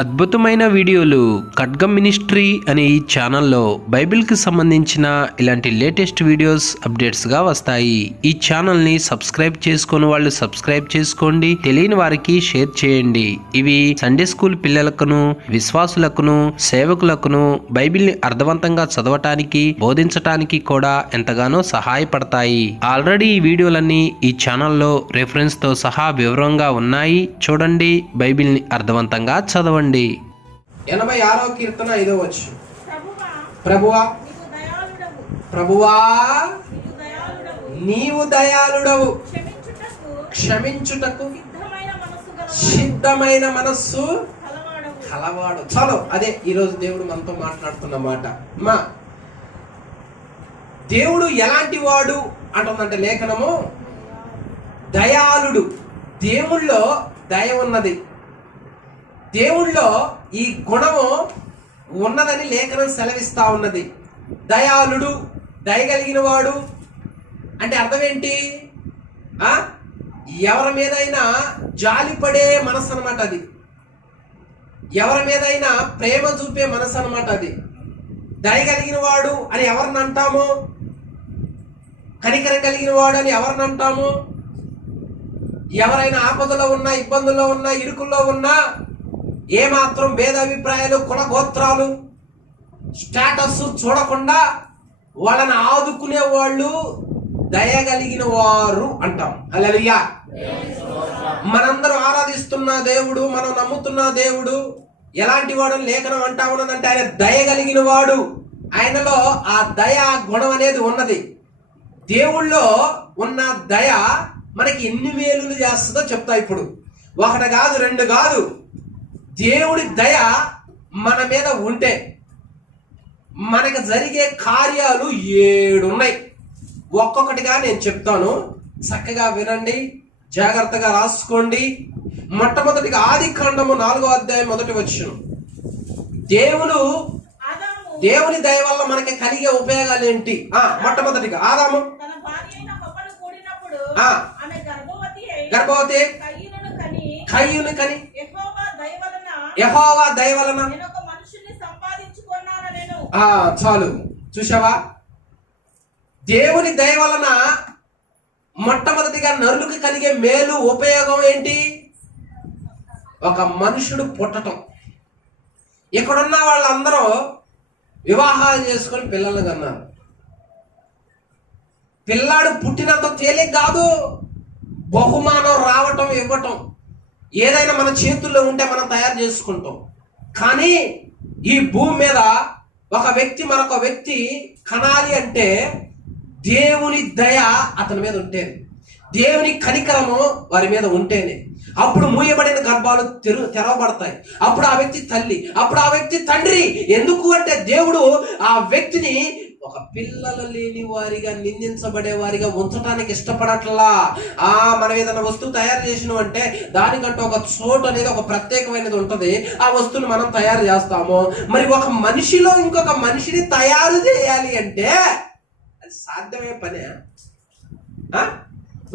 అద్భుతమైన వీడియోలు ఖడ్గం మినిస్ట్రీ అనే ఈ ఛానల్లో బైబిల్కి సంబంధించిన ఇలాంటి లేటెస్ట్ వీడియోస్ అప్డేట్స్గా వస్తాయి. ఈ ఛానల్ని సబ్స్క్రైబ్ చేసుకుని వాళ్ళు సబ్స్క్రైబ్ చేసుకోండి, తెలియని వారికి షేర్ చేయండి. ఇవి సండే స్కూల్ పిల్లలకును, విశ్వాసులకును, సేవకులకును బైబిల్ని అర్థవంతంగా చదవటానికి, బోధించటానికి కూడా ఎంతగానో సహాయపడతాయి. ఆల్రెడీ ఈ వీడియోలన్నీ ఈ ఛానల్లో రెఫరెన్స్తో సహా వివరంగా ఉన్నాయి. చూడండి, బైబిల్ని అర్థవంతంగా చదవండి. 86వ కీర్తన 5వ వచనం. ప్రభువా ప్రభువా నీవు దయాళుడవు, క్షమించుటకు సిద్ధమైన మనస్సు కలవాడు. చాలు, అదే ఈరోజు దేవుడు మనతో మాట్లాడుతున్న మాట. మా దేవుడు ఎలాంటి వాడు అంటుందంటే లేఖనము, దయాళుడు. దేవుళ్ళో దయ ఉన్నది, దేవుళ్ళో ఈ గుణము ఉన్నదని లేఖనం సెలవిస్తా ఉన్నది. దయాళుడు, దయగలిగిన వాడు అంటే అర్థం ఏంటి? ఎవరి మీదైనా జాలిపడే మనసు అనమాట అది. ఎవరి మీదైనా ప్రేమ చూపే మనసు అనమాట అది. దయగలిగిన వాడు అని ఎవరిని అంటాము? కనికరం కలిగిన వాడు అని ఎవరిని అంటాము? ఎవరైనా ఆపదలో ఉన్నా, ఇబ్బందుల్లో ఉన్నా, ఇరుకుల్లో ఉన్నా, ఏమాత్రం భేదాభిప్రాయాలు, కుల గోత్రాలు, స్టేటస్ చూడకుండా వాళ్ళని ఆదుకునే వాళ్ళు దయగలిగిన వారు అంటాం. హల్లెలూయా. మనందరం ఆరాధిస్తున్న దేవుడు, మనం నమ్ముతున్న దేవుడు ఎలాంటి వాడు లేఖనం అంటా ఉన్నదంటే ఆయన దయగలిగిన వాడు. ఆయనలో ఆ దయ గుణం అనేది ఉన్నది. దేవుళ్ళో ఉన్న దయ మనకి ఎన్ని మేలులు చేస్తుందో చెప్తా. ఇప్పుడు ఒకటి కాదు, రెండు కాదు, దేవుడి దయ మన మీద ఉంటే మనకు జరిగే కార్యాలు 7 ఉన్నాయి. ఒక్కొక్కటిగా నేను చెప్తాను, చక్కగా వినండి, జాగ్రత్తగా రాసుకోండి. మొట్టమొదటిగా ఆదికాండము 4వ అధ్యాయం 1వ వచనం. దేవుని దయ వల్ల మనకి కలిగే ఉపయోగాలు ఏంటి? మొట్టమొదటిగా ఆదాము గర్భవతి కయ్యూను కని యెహోవా దయ వలన. చాలు, చూసావా? దేవుని దయ వలన మొట్టమొదటిగా నరులకు కలిగే మేలు, ఉపయోగం ఏంటి? ఒక మనుషుడు పుట్టటం. ఇక్కడున్న వాళ్ళందరూ వివాహాలు చేసుకొని పిల్లలు కన్నారు. పిల్లాడు పుట్టినంత తేలిక కాదు. బహుమానం రావటం, ఇవ్వటం ఏదైనా మన చేతుల్లో ఉంటే మనం తయారు చేసుకుంటాం. కానీ ఈ భూమి మీద ఒక వ్యక్తి మరొక వ్యక్తి కనాలి అంటే దేవుని దయ అతని మీద ఉంటేనే, దేవుని కనికరము వారి మీద ఉంటేనే అప్పుడు మూయబడిన గర్భాలు తెరవబడతాయి. అప్పుడు ఆ వ్యక్తి తల్లి, అప్పుడు ఆ వ్యక్తి తండ్రి. ఎందుకు అంటే దేవుడు ఆ వ్యక్తిని ఒక పిల్లలు లేని వారిగా, నిందించబడే వారిగా ఉంచడానికి ఇష్టపడట్లా. మనం ఏదైనా వస్తువు తయారు చేసినాం అంటే దానికంటే ఒక చోటు అనేది, ఒక ప్రత్యేకమైనది ఉంటుంది. ఆ వస్తువుని మనం తయారు చేస్తాము. మరి ఒక మనిషిలో ఇంకొక మనిషిని తయారు చేయాలి అంటే అది సాధ్యమే పనే?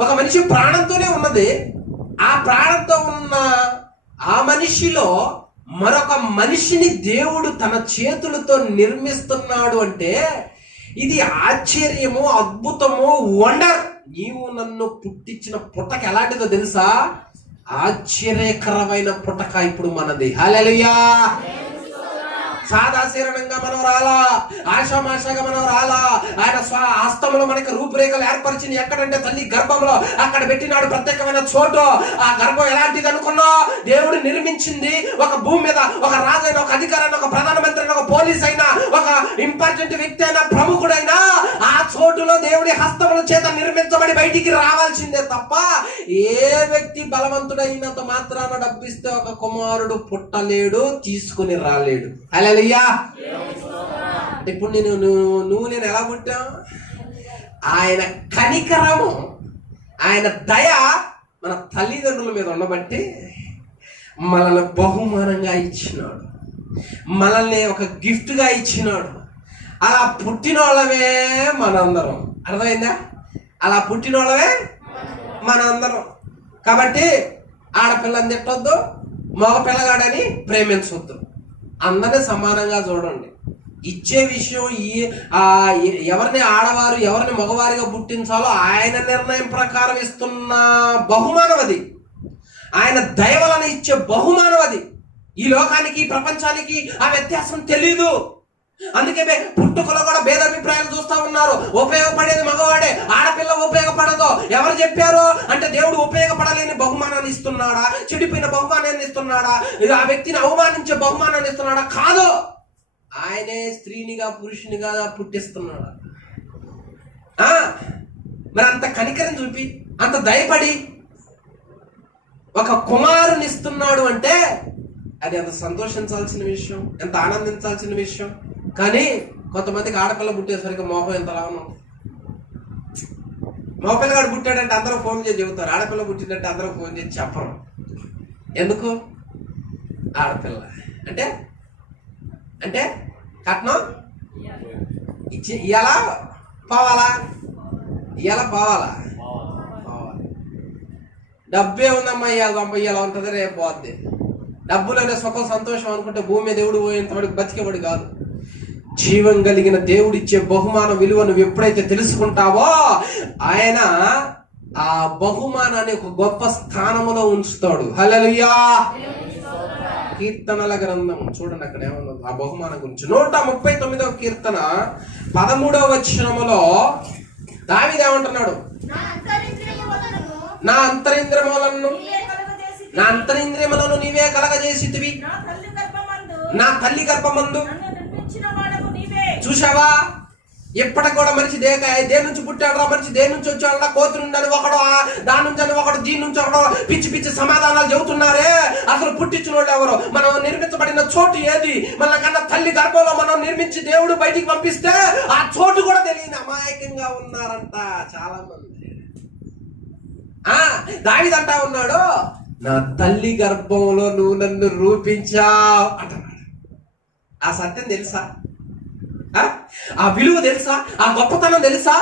ఒక మనిషి ప్రాణంతోనే ఉన్నది. ఆ ప్రాణంతో ఉన్న ఆ మనిషిలో మరొక మనిషిని దేవుడు తన చేతులతో నిర్మిస్తున్నాడు అంటే ఇది ఆశ్చర్యము, అద్భుతము, వండర్. నీవు నన్ను పుట్టించిన పుట్టక ఎలాంటిదో తెలుసా? ఆశ్చర్యకరమైన పుట్టక ఇప్పుడు మనది. హల్లెలూయా. సాదాశీరణంగా మనం రాలా, ఆశామాషగా మనం రాలా. ఆయన హస్తంలో మనకి రూపురేఖలు ఏర్పరిచింది. ఎక్కడంటే తల్లి గర్భంలో అక్కడ పెట్టినాడు ప్రత్యేకమైన చోటు. ఆ గర్భం ఎలాంటిది అనుకున్నా దేవుడు నిర్మించింది. ఒక భూమి మీద ఒక రాజైనా, ఒక అధికారైనా, ఒక ప్రధానమంత్రి అయినా, ఒక పోలీస్ అయినా, ఒక ఇంపార్టెంట్ వ్యక్తి అయినా, ప్రముఖుడైనా ఆ చోటులో దేవుడి హస్తముల చేత నిర్మించబడి బయటికి రావాల్సిందే తప్ప ఏ వ్యక్తి బలవంతుడైనంత మాత్రాన డబ్బిస్తే ఒక కుమారుడు పుట్టలేడు, తీసుకుని రాలేడు. హల్లెలూయా. ఇప్పుడు నువ్వు నేను ఎలా పుట్టాం? ఆయన కనికరము, ఆయన దయ మన తల్లిదండ్రుల మీద ఉండబట్టి మనల్ని బహుమానంగా ఇచ్చినాడు, మనల్ని ఒక గిఫ్ట్గా ఇచ్చినాడు. అలా పుట్టిన వాళ్ళమే మనందరం. అర్థమైందా? అలా పుట్టిన వాళ్ళమే మనందరం. కాబట్టి ఆడపిల్లని తిట్టొద్దు, మగ పిల్లగాడని ప్రేమించవద్దు. అందరినీ సమానంగా చూడండి. ఇచ్చే విషయం ఎవరిని ఆడవారు ఎవరిని మగవారిగా పుట్టించాలో ఆయన నిర్ణయం ప్రకారం ఇస్తున్న బహుమానం అది. ఆయన దయ వలన ఇచ్చే బహుమానం అది. ఈ లోకానికి ప్రపంచానికి ఆ వ్యత్యాసం తెలీదు. అందుకే పుట్టుకలో కూడా భేదాభిప్రాయాలు చూస్తా ఉన్నారు. ఉపయోగపడేది మగవాడే, ఆడపిల్ల ఉపయోగపడదు. ఎవరు చెప్పారు అంటే దేవుడు ఉపయోగపడలేని బహుమానాన్ని ఇస్తున్నాడా, చెడిపోయిన బహుమానాన్ని ఇస్తున్నాడా, ఆ వ్యక్తిని అవమానించే బహుమానాన్ని ఇస్తున్నాడా? కాదు, ఆయనే స్త్రీనిగా పురుషునిగా పుట్టిస్తున్నాడు. మరి అంత కనికరం చూపి అంత దయపడి ఒక కుమారుని ఇస్తున్నాడు అంటే అది ఎంత సంతోషించాల్సిన విషయం, ఎంత ఆనందించాల్సిన విషయం. కానీ కొంతమందికి ఆడపిల్ల పుట్టేసరికి మోహం ఎంతలా ఉంది. మగపిల్లగాడు పుట్టాడంటే అందరూ ఫోన్ చేసి చెబుతారు, ఆడపిల్ల పుట్టిందంటే అందరూ ఫోన్ చేసి చెప్పరు. ఎందుకు? ఆడపిల్ల అంటే అంటే కట్నం ఇచ్చి ఇయ్యాలా పోవాలా, ఇయ్యాలా పోవాలా, డబ్బే ఉందమ్మా ఇయ్యాల ఉంటుంది, రేపు పోద్ది. డబ్బులనే సుఖం సంతోషం అనుకుంటే భూమి దేవుడు పోయేంతవాడికి బతికేవాడు కాదు. జీవం కలిగిన దేవుడిచ్చే బహుమానం విలువ నువ్వు ఎప్పుడైతే తెలుసుకుంటావో ఆయన ఆ బహుమానాన్ని ఒక గొప్ప స్థానంలో ఉంచుతాడు. హల్లెలూయా. కీర్తనల గ్రంథం చూడండి, అక్కడ ఏమన్నా ఆ బహుమానం గురించి. 139వ కీర్తన 13వ వచనములో దావీదు ఏమంటున్నాడు? నా అంతరింద్రియములను నీవే కలగజేసితివి, నా తల్లి గర్భమందు. చూసావా, ఎప్పటికి కూడా మనిషి దేని నుంచి పుట్టాడు రా, మనిషి దేని నుంచి వచ్చాడు, కోతి నుండి అని ఒకడు, దాని నుంచి అని ఒకడు, దీని నుంచి ఒకడు పిచ్చి పిచ్చి సమాధానాలు చెబుతున్నారే. అసలు పుట్టించిన వాళ్ళు ఎవరు? మనం నిర్మించబడిన చోటు ఏది? మన కన్నా తల్లి గర్భంలో మనం నిర్మించి దేవుడు బయటికి పంపిస్తే ఆ చోటు కూడా తెలియని అమాయకంగా ఉన్నారంట చాలా మంది. దావీదు అంటా ఉన్నాడు, నా తల్లి గర్భంలో నువ్వు నన్ను రూపించావు అంటున్నాడు. ఆ సత్యం తెలుసా? ఆ విలువ తెలుసా? ఆ గొప్పతనం తెలుసా?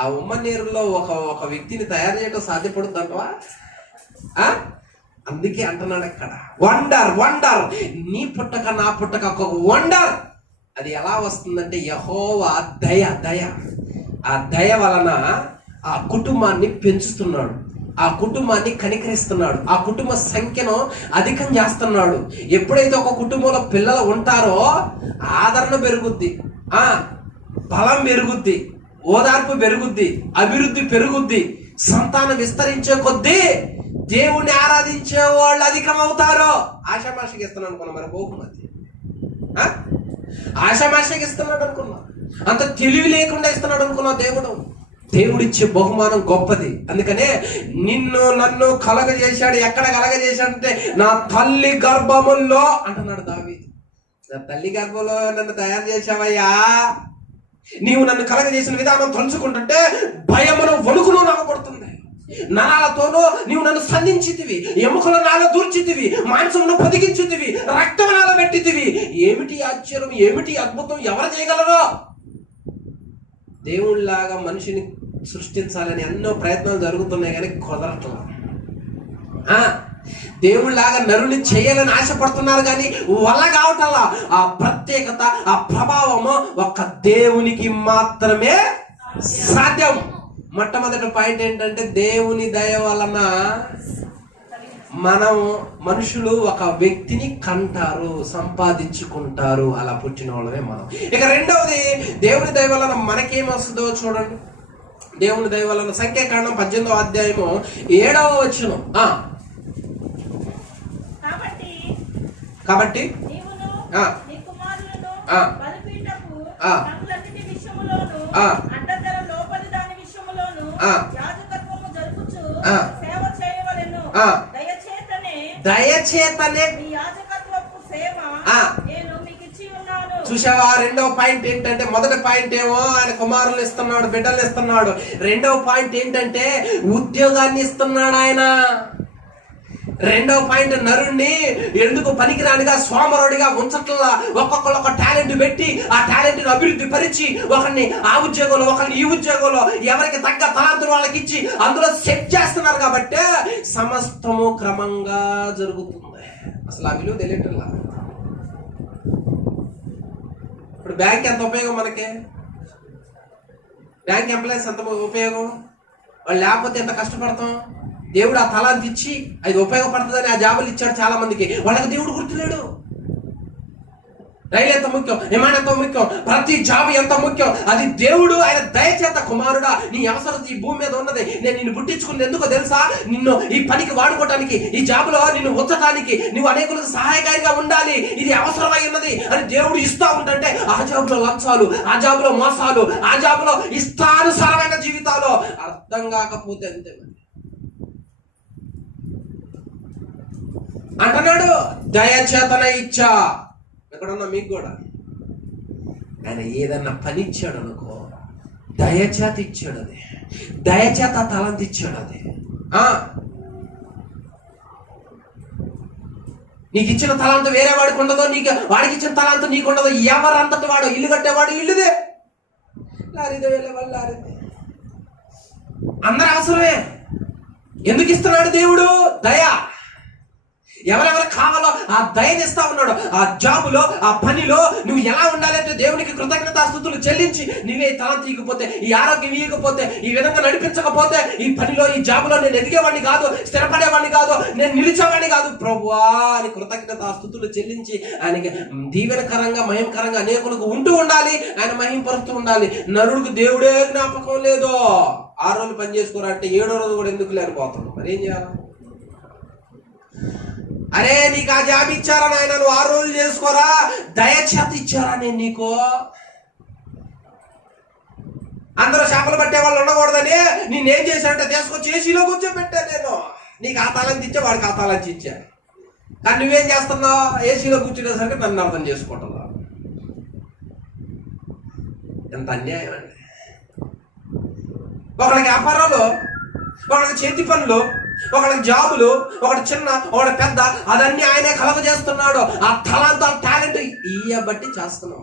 ఆ ఉమ్మనీరులో ఒక వ్యక్తిని తయారు చేయడం సాధ్యపడుతుందంటవా? అందుకే అంటున్నాడు అక్కడ, వండర్ వండర్, నీ పుట్టక నా పుట్టక ఒక వండర్. అది ఎలా వస్తుందంటే యెహోవా దయ. ఆ దయ వలన ఆ కుటుంబాన్ని పెంచుతున్నాడు, ఆ కుటుంబాన్ని కనికరిస్తున్నాడు, ఆ కుటుంబ సంఖ్యను అధికం చేస్తున్నాడు. ఎప్పుడైతే ఒక కుటుంబంలో పిల్లలు ఉంటారో ఆదరణ పెరుగుద్ది, బలం పెరుగుద్ది, ఓదార్పు పెరుగుద్ది, అభివృద్ధి పెరుగుద్ది. సంతానం విస్తరించే కొద్దీ దేవుణ్ణి ఆరాధించే వాళ్ళు అధికం అవుతారు. ఆషామాషకి ఇస్తున్నాడు అనుకున్నా, మరి బహుమతి ఆషామాషకి ఇస్తున్నాడు అనుకున్నా, అంత తెలివి లేకుండా ఇస్తున్నాడు అనుకున్నా. దేవుడిచ్చే బహుమానం గొప్పది. అందుకనే నిన్ను నన్ను కలగజేశాడు. ఎక్కడ కలగజేశాడంటే నా తల్లి గర్భములో అంటున్నాడు దావీదు. నా తల్లి గర్భంలో నన్ను తయారు చేశావయ్యా. నీవు నన్ను కలగజేసిన విధానం తలుచుకుంటుంటే భయమును వణుకును నాకు పడుతుంది. నరాలతోనూ నీవు నన్ను సంధించితివి, ఎముకలు నాలో దూర్చితివి, మాంసమును పొదిగించితివి, రక్తము నాలో పెట్టితివి. ఏమిటి ఆశ్చర్యం, ఏమిటి అద్భుతం, ఎవరు చేయగలరో? దేవుళ్ళలాగా మనిషిని సృష్టించాలని ఎన్నో ప్రయత్నాలు జరుగుతున్నాయి కానీ కుదరట్లా. దేవుళ్ళలాగా నరుని చేయాలని ఆశపడుతున్నారు కానీ వల్ల కావటల్లా. ఆ ప్రత్యేకత, ఆ ప్రభావము ఒక్క దేవునికి మాత్రమే సాధ్యం. మొట్టమొదటి పాయింట్ ఏంటంటే దేవుని దయ వలన మనుషులు ఒక వ్యక్తిని కంటారు, సంపాదించుకుంటారు. అలా పుట్టిన వాళ్ళనే మనం. ఇక రెండవది, దేవుని దయ వలన మనకేమొస్తుందో చూడండి. దేవుని దయ వలన సంఖ్యాకాండం 18వ అధ్యాయము 7వ వచనం. కాబట్టి దయచేతనే చూసావా? రెండవ పాయింట్ ఏంటంటే, మొదటి పాయింట్ ఏమో ఆయన కుమారులు ఇస్తున్నాడు, బిడ్డలు ఇస్తున్నాడు. రెండవ పాయింట్ ఏంటంటే ఉద్యోగాన్ని ఇస్తున్నాడు ఆయన. రెండవ పాయింట్, నరుణ్ణి ఎందుకు పనికిరానిగా సోమరుడిగా ఉంచట్లా. ఒక్కొక్కరు ఒక టాలెంట్ పెట్టి ఆ టాలెంట్ ని అభివృద్ధి పరిచి ఒకరిని ఆ ఉద్యోగంలో, ఒకరిని ఈ ఉద్యోగంలో, ఎవరికి తగ్గ తలాంతులు వాళ్ళకి ఇచ్చి అందులో సెట్ చేస్తున్నారు. కాబట్టి సమస్తము క్రమంగా జరుగుతుంది. అసలు ఆ విలువ తెలియట్లా. ఇప్పుడు బ్యాంక్ ఎంత ఉపయోగం మనకి? బ్యాంక్ ఎంప్లాయీస్ ఎంత ఉపయోగం? వాళ్ళు లేకపోతే ఎంత కష్టపడతాం. దేవుడు ఆ తలాంతి ఇచ్చి అది ఉపయోగపడుతుందని ఆ జాబులు ఇచ్చాడు చాలా మందికి. వాళ్ళకి దేవుడు గుర్తులేడు. రైలు ఎంత ముఖ్యం, విమానం ఎంత ముఖ్యం, ప్రతి జాబ్ ఎంత ముఖ్యం, అది దేవుడు ఆయన దయచేత కుమారుడా నీ అవసరం ఈ భూమి మీద ఉన్నది, నేను నిన్ను పుట్టించుకున్నది ఎందుకో తెలుసా? నిన్ను ఈ పనికి వాడుకోవటానికి, ఈ జాబులో నిన్ను ఉంచడానికి, నువ్వు అనేకులకు సహాయకారిగా ఉండాలి, ఇది అవసరమై ఉన్నది అని దేవుడు ఇస్తా ఉంటే ఆ జాబులో లంచాలు, ఆ జాబులో మోసాలు, ఆ జాబులో ఇష్టానుసారమైన జీవితాలు అర్థం కాకపోతే అంతే. అంటున్నాడు దయచేతన ఇచ్చా. ఎక్కడున్నా మీకు కూడా ఆయన ఏదన్నా పని ఇచ్చాడు అనుకో, దయచేత ఇచ్చాడు. అది దయచేత తలంత ఇచ్చాడు. అది నీకు ఇచ్చిన తలాంత వేరే వాడికి ఉండదో, నీకు వాడికి ఇచ్చిన తలాంత నీకు ఉండదో. ఎవరంతటి వాడు, ఇల్లు కట్టేవాడు ఇల్లుదే, లారీదే వెళ్ళే వాళ్ళు లారీదే, అందరు అవసరమే. ఎందుకు ఇస్తున్నాడు దేవుడు? దయ. ఎవరెవరు కావాలో ఆ దయనిస్తా ఉన్నాడు. ఆ జాబులో, ఆ పనిలో నువ్వు ఎలా ఉండాలంటే దేవునికి కృతజ్ఞతాస్తుతులు చెల్లించి, నువ్వే తలం తీయకపోతే, ఈ ఆరోగ్యం ఇవ్వకపోతే, ఈ విధంగా నడిపించకపోతే, ఈ పనిలో, ఈ జాబులో నేను ఎదిగేవాడిని కాదు, స్థిరపడేవాడిని కాదు, నేను నిలిచేవాడిని కాదు ప్రభువా అని కృతజ్ఞతాస్తుతులు చెల్లించి ఆయనకి దీవెనకరంగా, మహిమకరంగా అనేకులకు ఉంటూ ఉండాలి. ఆయన మహిమపరుస్తూ ఉండాలి. నరుడికి దేవుడే జ్ఞాపకం లేదు. 6 రోజులు పని చేసుకోరా అంటే 7వ రోజు కూడా ఎందుకు లేకపోతున్నాడు. మరి ఏం చేయాలి? అరే నీకు ఆ జాబ్ ఇచ్చారా నాయన, నువ్వు 6 రోజులు చేసుకోరా, దయచేత ఇచ్చారా నేను నీకు? అందరూ చేపలు పట్టే వాళ్ళు ఉండకూడదని నేనేం చేశానంటే తీసుకొచ్చి ఏసీలో కూర్చోబెట్టా. నేను నీకు ఆ తాళంచి ఇచ్చా, వాడికి ఆ తాళంచి ఇచ్చా. కానీ నువ్వేం చేస్తున్నావు? ఏసీలో కూర్చునేసరికి నన్ను అర్థం చేసుకుంటున్నావు. ఎంత అన్యాయం అండి. ఒకళ్ళకి వ్యాపారాలు, ఒకళ్ళకి చేతి పనులు, ఒకళ్ళకి జాబులు, ఒకటి చిన్న, ఒకటి పెద్ద, అదన్నీ ఆయనే కలగజేస్తున్నాడు. ఆ తలాంత, ఆ టాలెంట్ ఇయ్యబట్టి చేస్తున్నాం.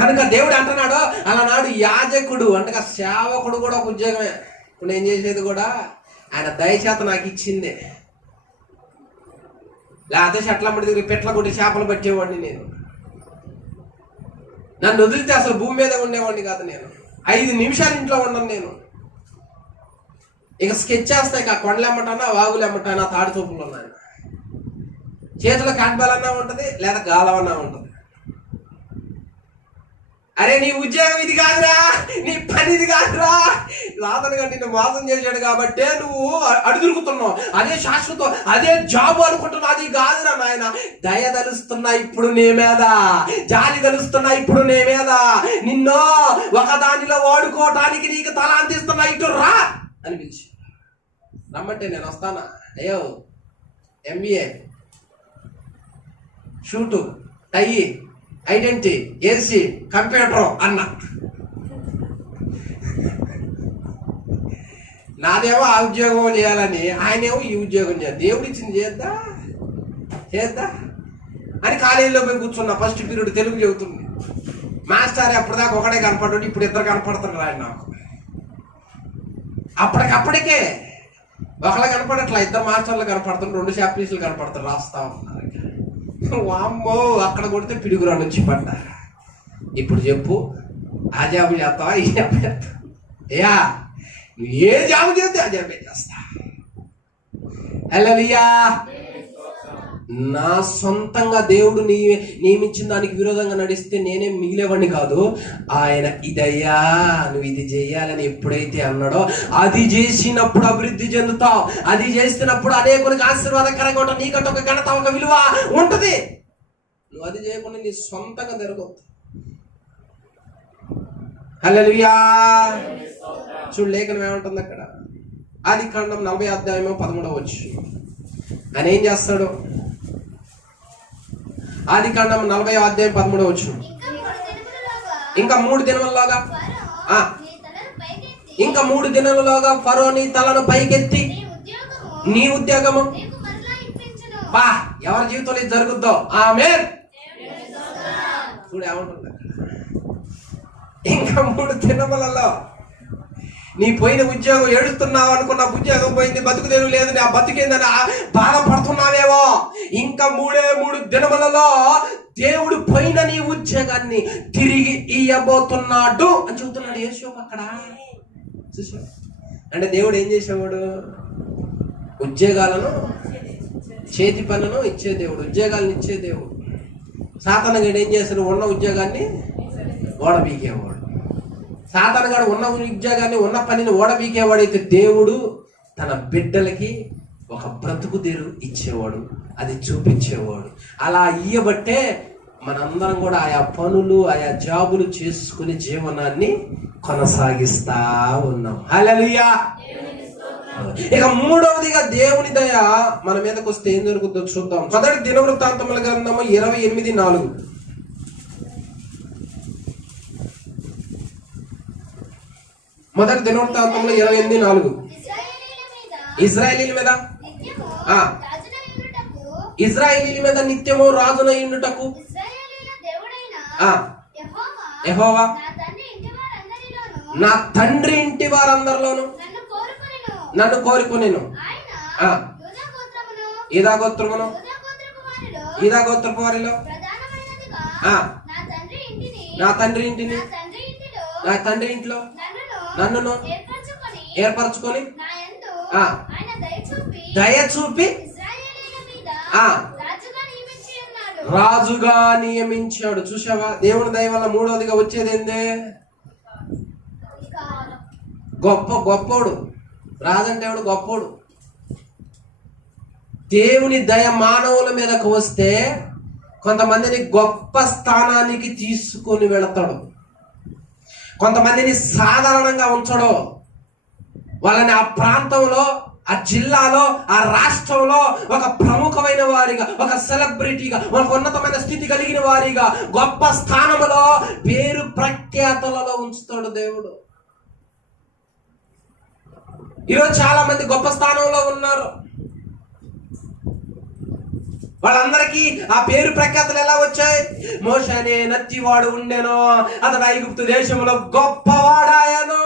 కనుక దేవుడు అంటున్నాడు, అలానాడు యాజకుడు అంటే సేవకుడు కూడా ఒక ఉద్యోగమే. ఇప్పుడు నేను చేసేది కూడా ఆయన దయచేత నాకు ఇచ్చిందే. లేకపోతే చెట్లమ్మడి దగ్గర పెట్ల కొట్టి చేపలు పట్టేవాడిని నేను. నన్ను వదిలితే అసలు భూమి మీద ఉండేవాడిని కాదు. నేను 5 నిమిషాలు ఇంట్లో ఉండను. నేను ఇక స్కెచ్ చేస్తాయి. ఇక కొండలు ఎమ్మటానా, వాగులు ఎమ్మటానా, తాడి చూపులు ఉన్నాను. చేతిలో క్యాట్బాల్ అన్నా ఉంటుంది, లేదా గాలవన్నా ఉంటుంది. అరే నీ ఉద్యోగం ఇది కాదురా, నీ పని ఇది కాదురా, రాతనుగా నిన్ను మోసం చేశాడు కాబట్టి నువ్వు అడుగుతున్నావు. అదే శాశ్వతం, అదే జాబు అనుకుంటున్నావు. అది కాదురా నాయన. దయ తలుస్తున్నా ఇప్పుడు నీ మీద, జాలి తలుస్తున్నా ఇప్పుడు నీ మీద. నిన్ను ఒక దానిలో వాడుకోవటానికి నీకు తల అందిస్తున్నా, ఇటు రా అని పిలిచి రమ్మంటే నేను వస్తానా? అయ్యో MBA, షూటు, టై, ఐడెంటిటీ, ఏసీ, కంప్యూటర్ అన్న. నాదేమో ఆ ఉద్యోగం చేయాలని, ఆయనేమో ఈ ఉద్యోగం చేయాలి. దేవుడు ఇచ్చింది చేద్దా అని కాలేజీలో పోయి కూర్చున్నా. ఫస్ట్ పీరియడ్ తెలుగు చెబుతుంది. మాస్టర్ అప్పటిదాకా ఒకడే కనపడ్డాడు, ఇప్పుడు 2 కనపడుతున్నారు ఆయన నాకు. అప్పటికప్పటికే ఒకళ్ళు కనపడట్లా, 2 మాస్టర్లు కనపడుతున్నారు, 2 చాప్లీసులు కనపడుతారు, రాస్తా ఉన్నారు. వామ్మో అక్కడ కొడితే పిడుగురా నుంచి పడ్డా. ఇప్పుడు చెప్పు, ఆ జాబు చేస్తావా, ఈ జాబు చేస్తావా? అయ్యా నువ్వు ఏ జాబు చేస్తే ఆ జాబే చేస్తా. హల్లెలూయా. నా సొంతంగా దేవుడు నియమించిన దానికి విరోధంగా నడిస్తే నేనే మిగిలేవాడిని కాదు. ఆయన ఇదయ్యా నువ్వు ఇది చెయ్యాలని ఎప్పుడైతే అన్నాడో, అది చేసినప్పుడు అభివృద్ధి చెందుతావు. అది చేసినప్పుడు అనేకునికి ఆశీర్వాదకరంగా ఉంటావు. నీకంటే ఒక ఘనత, ఒక విలువ ఉంటుంది. నువ్వు అది చేయకుండా నీ సొంతంగా జరగవు. హల్లెలూయా. చూడు లేఖనం ఏమంటుంది అక్కడ, ఆదికాండం 40వ అధ్యాయం 13వ వచనం. ఆయన ఏం చేస్తాడు? ఆదికాండం 40వ అధ్యాయం 13వ వచనం. ఇంకా 3 దినములలోగా ఫరో నీ తలను పైకెత్తి నీ ఉద్యోగము నీకు మరలా ఇప్పించును. బా ఎవరి జీవితంలో ఇది జరుగుద్దో ఆమేన్. చూడు ఏమంటుంది, ఇంకా 3 దినములలో నీ పోయిన ఉద్యోగం, ఏడుస్తున్నావు అనుకున్న ఉద్యోగం పోయింది, బతుకుదేరు లేదు, నా బతికేందని బాధపడుతున్నావేమో. ఇంకా 3 దినములలో దేవుడు పోయిన నీ ఉద్యోగాన్ని తిరిగి ఇయ్యబోతున్నాడు అని చెబుతున్నాడు యేసు అక్కడ. చూసా అంటే దేవుడు ఏం చేసేవాడు? ఉద్యోగాలను, చేతి పనులను ఇచ్చే దేవుడు, ఉద్యోగాలను ఇచ్చే దేవుడు. సాతాను గడు ఏం చేశాడు? ఉన్న ఉద్యోగాన్ని ఓడబీకేవాడు. సాతాను గడు ఉన్న ఉద్యోగాన్ని, ఉన్న పనిని ఓడబీకేవాడైతే దేవుడు తన బిడ్డలకి ఒక బ్రతుకు తెరు ఇచ్చేవాడు, అది చూపించేవాడు. అలా ఇయ్యబట్టే మనందరం కూడా ఆయా పనులు, ఆయా జాబులు చేసుకుని జీవనాన్ని కొనసాగిస్తా ఉన్నాం. హల్లెలూయా. ఇక 3వదిగా దేవుని దయ మన మీదకి వస్తే ఏం జరుగుతుందో చూద్దాం. 1 దినవృత్తాంతముల గ్రంథము 28:4. 1 దినవృత్తాంతములు 28:4. ఇశ్రాయేలీయుల మీద నిత్యము ఆ. రాజునై ఉండుటకు, ఇశ్రాయేలీయుల మీద నిత్యము రాజునై ఉండుటకు ఇశ్రాయేలీయుల దేవుడైన ఆ. యెహోవా యెహోవా నా తండ్రి ఇంటి వారందరిలోను నా తండ్రి ఇంటి వారందరిలోను నన్ను కోరుకొనెను. ఆయన ఆయన ఆ. యూదా గోత్రమును, ఈదా గోత్రమును, యూదా గోత్రపు వారిలో ఈదా గోత్రపు వారిలో ప్రధానమైనదిగా ఆ. నా తండ్రి ఇంటిని, నా తండ్రి ఇంటిని, నా తండ్రి ఇంటిలో నా తండ్రి ఇంట్లో నన్నును ఏర్పరచుకొని నా యందు ఆ. ఆయన దయ చూపి ఇశ్రాయేలీయుల మీద ఆ. రాజుగా నియమించి ఉన్నాడు. రాజుగా నియమించాడు. చూసావా, దేవుని దయ వల్ల 3వదిగా వచ్చేది ఏందే? గొప్పోడు. రాజంటే ఎవడు? గొప్పోడు. దేవుని దయ మానవుల మీదకు వస్తే కొంతమందిని గొప్ప స్థానానికి తీసుకొని వెళతాడు, కొంతమందిని సాధారణంగా ఉంచడు. వాళ్ళని ఆ ప్రాంతంలో, ఆ జిల్లాలో, ఆ రాష్ట్రంలో ఒక ప్రముఖమైన వారిగా, ఒక సెలబ్రిటీగా, ఒక ఉన్నతమైన స్థితి కలిగిన వారిగా, గొప్ప స్థానంలో, పేరు ప్రఖ్యాతలలో ఉంచుతాడు దేవుడు. ఈరోజు చాలా మంది గొప్ప స్థానంలో ఉన్నారు. వాళ్ళందరికీ ఆ పేరు ప్రఖ్యాతలు ఎలా వచ్చాయి? మోషే అనే నత్తివాడు ఉండెను, అతడు ఐగుప్తు దేశంలో గొప్పవాడాయను.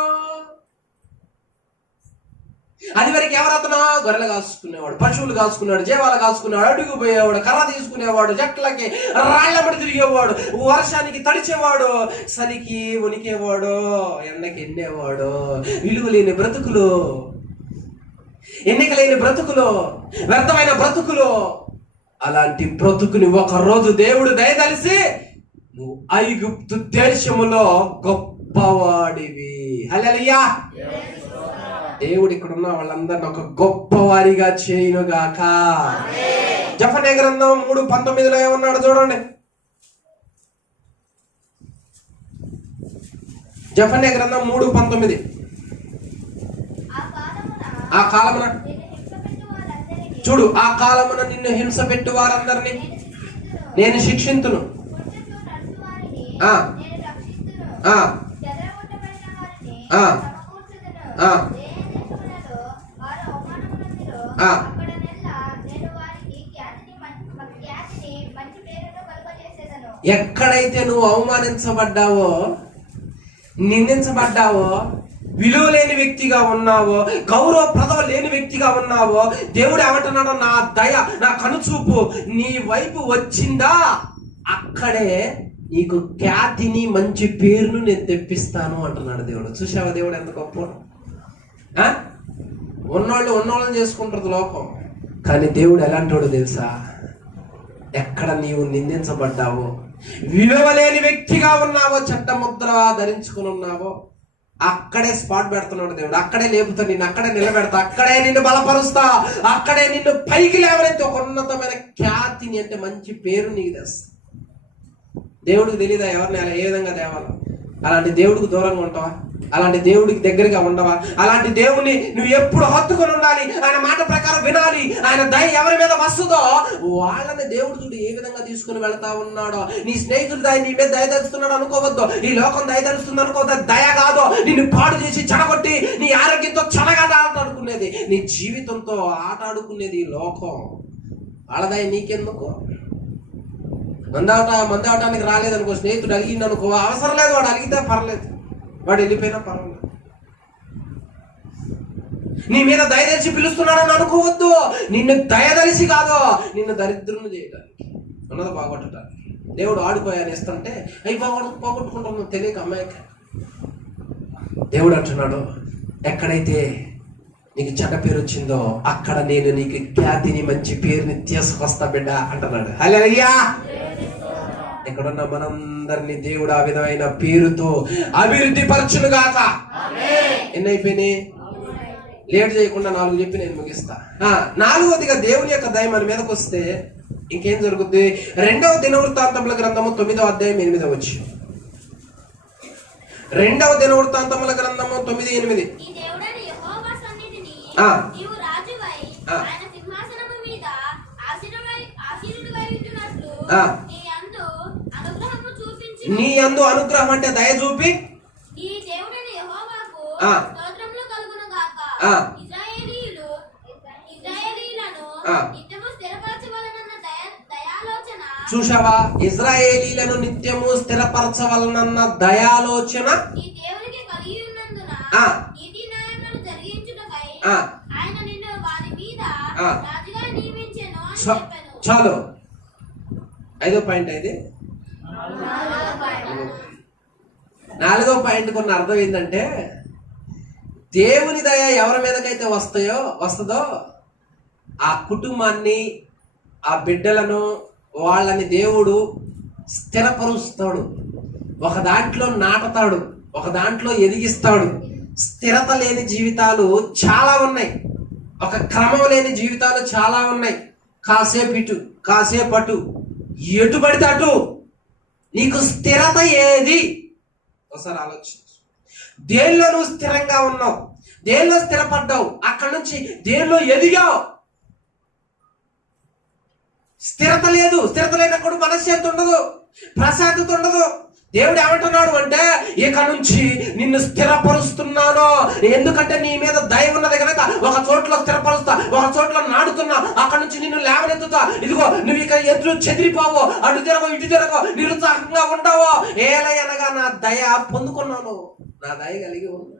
అది వరకు ఎవరతను? గొర్రెలు కాసుకునేవాడు, పశువులు కాసుకునేవాడు, జీవాలు కాసుకునేవాడు, అడుగు పోయేవాడు, కర్ర తీసుకునేవాడు, చెట్లకి రాళ్లబడి తిరిగేవాడు, వర్షానికి తడిచేవాడు, చలికి వణికేవాడు, ఎండకి ఎండేవాడు. విలువ లేని బ్రతుకులు, ఎన్నిక లేని బ్రతుకులు, వ్యర్థమైన బ్రతుకులు. అలాంటి బ్రతుకుని ఒక రోజు దేవుడు దయదలిసి, నువ్వు ఐగుప్తు దేశములో గొప్పవాడివి. హల్లెలూయా. దేవుడు ఇక్కడ ఉన్న వాళ్ళందరిని ఒక గొప్పవారిగా చేయునుగాక. జెఫన్యా గ్రంథం 3:19 ఏమన్నాడు చూడండి. జెఫన్యా గ్రంథం 3:19. ఆ కాలమున చూడు, ఆ కాలమున నిన్ను హింస పెట్టు వారందరినీ నేను శిక్షింతును. ఆ. ఆ. ఆ. ఆ. ఎక్కడైతే నువ్వు అవమానించబడ్డావో, నిందించబడ్డావో, విలువ లేని వ్యక్తిగా ఉన్నావో, గౌరవప్రదవ లేని వ్యక్తిగా ఉన్నావో, దేవుడు ఏమంటున్నాడో, నా దయ, నా కనుచూపు నీ వైపు వచ్చిందా, అక్కడే నీకు ఖ్యాతిని, మంచి పేరును నేను తెప్పిస్తాను అంటున్నాడు దేవుడు. చూసావా దేవుడు ఎంత గొప్ప. ఉన్నోళ్ళని చేసుకుంటుంది లోకం, కానీ దేవుడు ఎలాంటోడు తెలుసా? ఎక్కడ నీవు నిందించబడ్డావో, విలువ లేని వ్యక్తిగా ఉన్నావో, చట్టముద్ర ధరించుకుని ఉన్నావో, అక్కడే స్పాట్ పెడుతున్నాడు దేవుడు. అక్కడే లేపుతా, నిన్ను అక్కడే నిలబెడతా, అక్కడే నిన్ను బలపరుస్తా, అక్కడే నిన్ను పైకి లేవనైతే ఒక ఉన్నతమైన ఖ్యాతిని, అంటే మంచి పేరు నీకు తెస్తా. దేవుడికి తెలీదా ఎవరిని అలా ఏ విధంగా తేవాలో? అలాంటి దేవుడికి దూరంగా ఉంటావా? అలాంటి దేవుడికి దగ్గరగా ఉండవా? అలాంటి దేవుని నువ్వు ఎప్పుడు హత్తుకొని ఉండాలి, ఆయన మాట ప్రకారం వినాలి. ఆయన దయ ఎవరి మీద వస్తుందో వాళ్ళని దేవుడు చూడు ఏ విధంగా తీసుకుని వెళ్తా ఉన్నాడో. నీ స్నేహితుడు దయ నీ మీద దయదలుస్తున్నాడు అనుకోవద్దు, ఈ లోకం దయదలుస్తుంది అనుకోవద్దు. దయ కాదు నిన్ను పాడు చేసి చెడగొట్టి నీ ఆరోగ్యంతో చెడగడ ఆట ఆడుకునేది, నీ జీవితంతో ఆట ఆడుకునేది ఈ లోకం. వాళ్ళ దయ నీకెందుకు? మందావటానికి రాలేదనుకో, స్నేహితుడు అడిగింది అనుకో, అవసరం లేదు, వాడు అడిగితే పర్లేదు, వాడు వెళ్ళిపోయినా పర్వాలేదు. నీ మీద దయదలిచి పిలుస్తున్నాడని అనుకోవద్దు. నిన్ను దయదలిచి కాదు, నిన్ను దరిద్రుని చేయడానికి, ఉన్నది బాగొట్టడానికి. దేవుడు ఆడుకోయాని ఇస్తుంటే అవి పోగొట్టుకుంటాము తెలియక అమ్మాయికి. దేవుడు అంటున్నాడు, ఎక్కడైతే నీకు చెడ్డ పేరు వచ్చిందో అక్కడ నేను నీకు ఖ్యాతిని మంచి పేరుని తీసుకొస్తా బిడ్డ అంటున్నాడు. హల్లెలూయా. ఎక్కడున్న మనందరినీ దేవుడు ఆ విధమైన పేరుతో అభివృద్ధి పరచును గాక. ఎన్ని అయిపోయినాయి? లేట్ చేయకుండా 4 చెప్పి నేను ముగిస్తా. 4వదిగా దేవుని యొక్క దయ మన మీదకి వస్తే ఇంకేం జరుగుద్ది? 2వ దినవృత్తాంతముల గ్రంథము 9వ అధ్యాయం 8వ వచనం. 2వ దినవృత్తాంతముల గ్రంథము 9:8. నీ యందు అనుగ్రహం అంటే దయ చూపి చూసావా? ఇజ్రాయేలీలను నిత్యము స్థిరపరచవలనన్న దయాలోచన చాలు. 5వ పాయింట్ ఇది. 4వ పాయింట్ కొన్న అర్థం ఏంటంటే, దేవుని దయ ఎవరి మీదకైతే వస్తుందో ఆ కుటుంబాన్ని, ఆ బిడ్డలను, వాళ్ళని దేవుడు స్థిరపరుస్తాడు. ఒక దాంట్లో నాటుతాడు, ఒక దాంట్లో ఎదిగిస్తాడు. స్థిరత లేని జీవితాలు చాలా ఉన్నాయి, ఒక క్రమం లేని జీవితాలు చాలా ఉన్నాయి. కాసేపు ఇటు కాసేపు అటు, ఎటు పడితే అటు. నీకు స్థిరత ఏది? ఒకసారి ఆలోచించు. దేనిలో నువ్వు స్థిరంగా ఉన్నావు, దేనిలో స్థిరపడ్డావు, అక్కడి నుంచి దేనిలో ఎదిగావు. స్థిరత లేదు. స్థిరత లేనప్పుడు మనశ్శాంతి ఉండదు, ప్రశాంతత ఉండదు. దేవుడు ఏమంటున్నాడు అంటే, ఇక నుంచి నిన్ను స్థిరపరుస్తున్నాను. ఎందుకంటే నీ మీద దయ ఉన్నది కనుక ఒక చోట్ల స్థిరపరుస్తా, ఒక చోట్ల నాడుతున్నా, అక్కడ నుంచి నిన్ను లేవనెత్తుతా. ఇదిగో నువ్వు ఇక ఎదురు చెదిరిపోవో, అటు తిరగో ఇటు తిరగో, నిరుత్సాహంగా ఉండవో. ఏలయనగా నా దయ పొందుకున్నాను, నా దయ కలిగి ఉన్నా.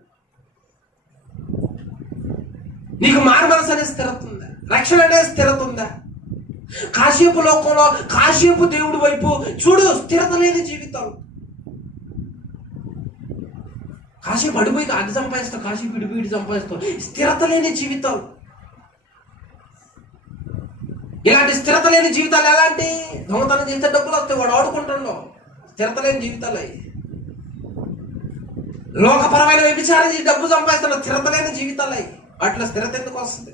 నీకు మారు మనసు అనే స్థిరత ఉందా? రక్షణ అనే స్థిరత ఉందా? కాసేపు లోకంలో కాసేపు దేవుడి వైపు చూడు. స్థిరత లేని జీవితం. కాసేపు అడిపోయి అది సంపాదిస్తావు, కాసేపు ఇటు సంపాదిస్తావు. స్థిరత లేని జీవితం. ఇలాంటి స్థిరత లేని జీవితాలు ఎలాంటి? దొంగతనం చేస్తే డబ్బులు వస్తాయి, వాడు ఆడుకుంటుండవు. స్థిరత లేని జీవితాలు అవి. లోకపరమైన వ్యభిచారం చేసి డబ్బు సంపాదిస్తున్న స్థిరత లేని జీవితాలు అవి. వాటిలో స్థిరత ఎందుకు వస్తుంది?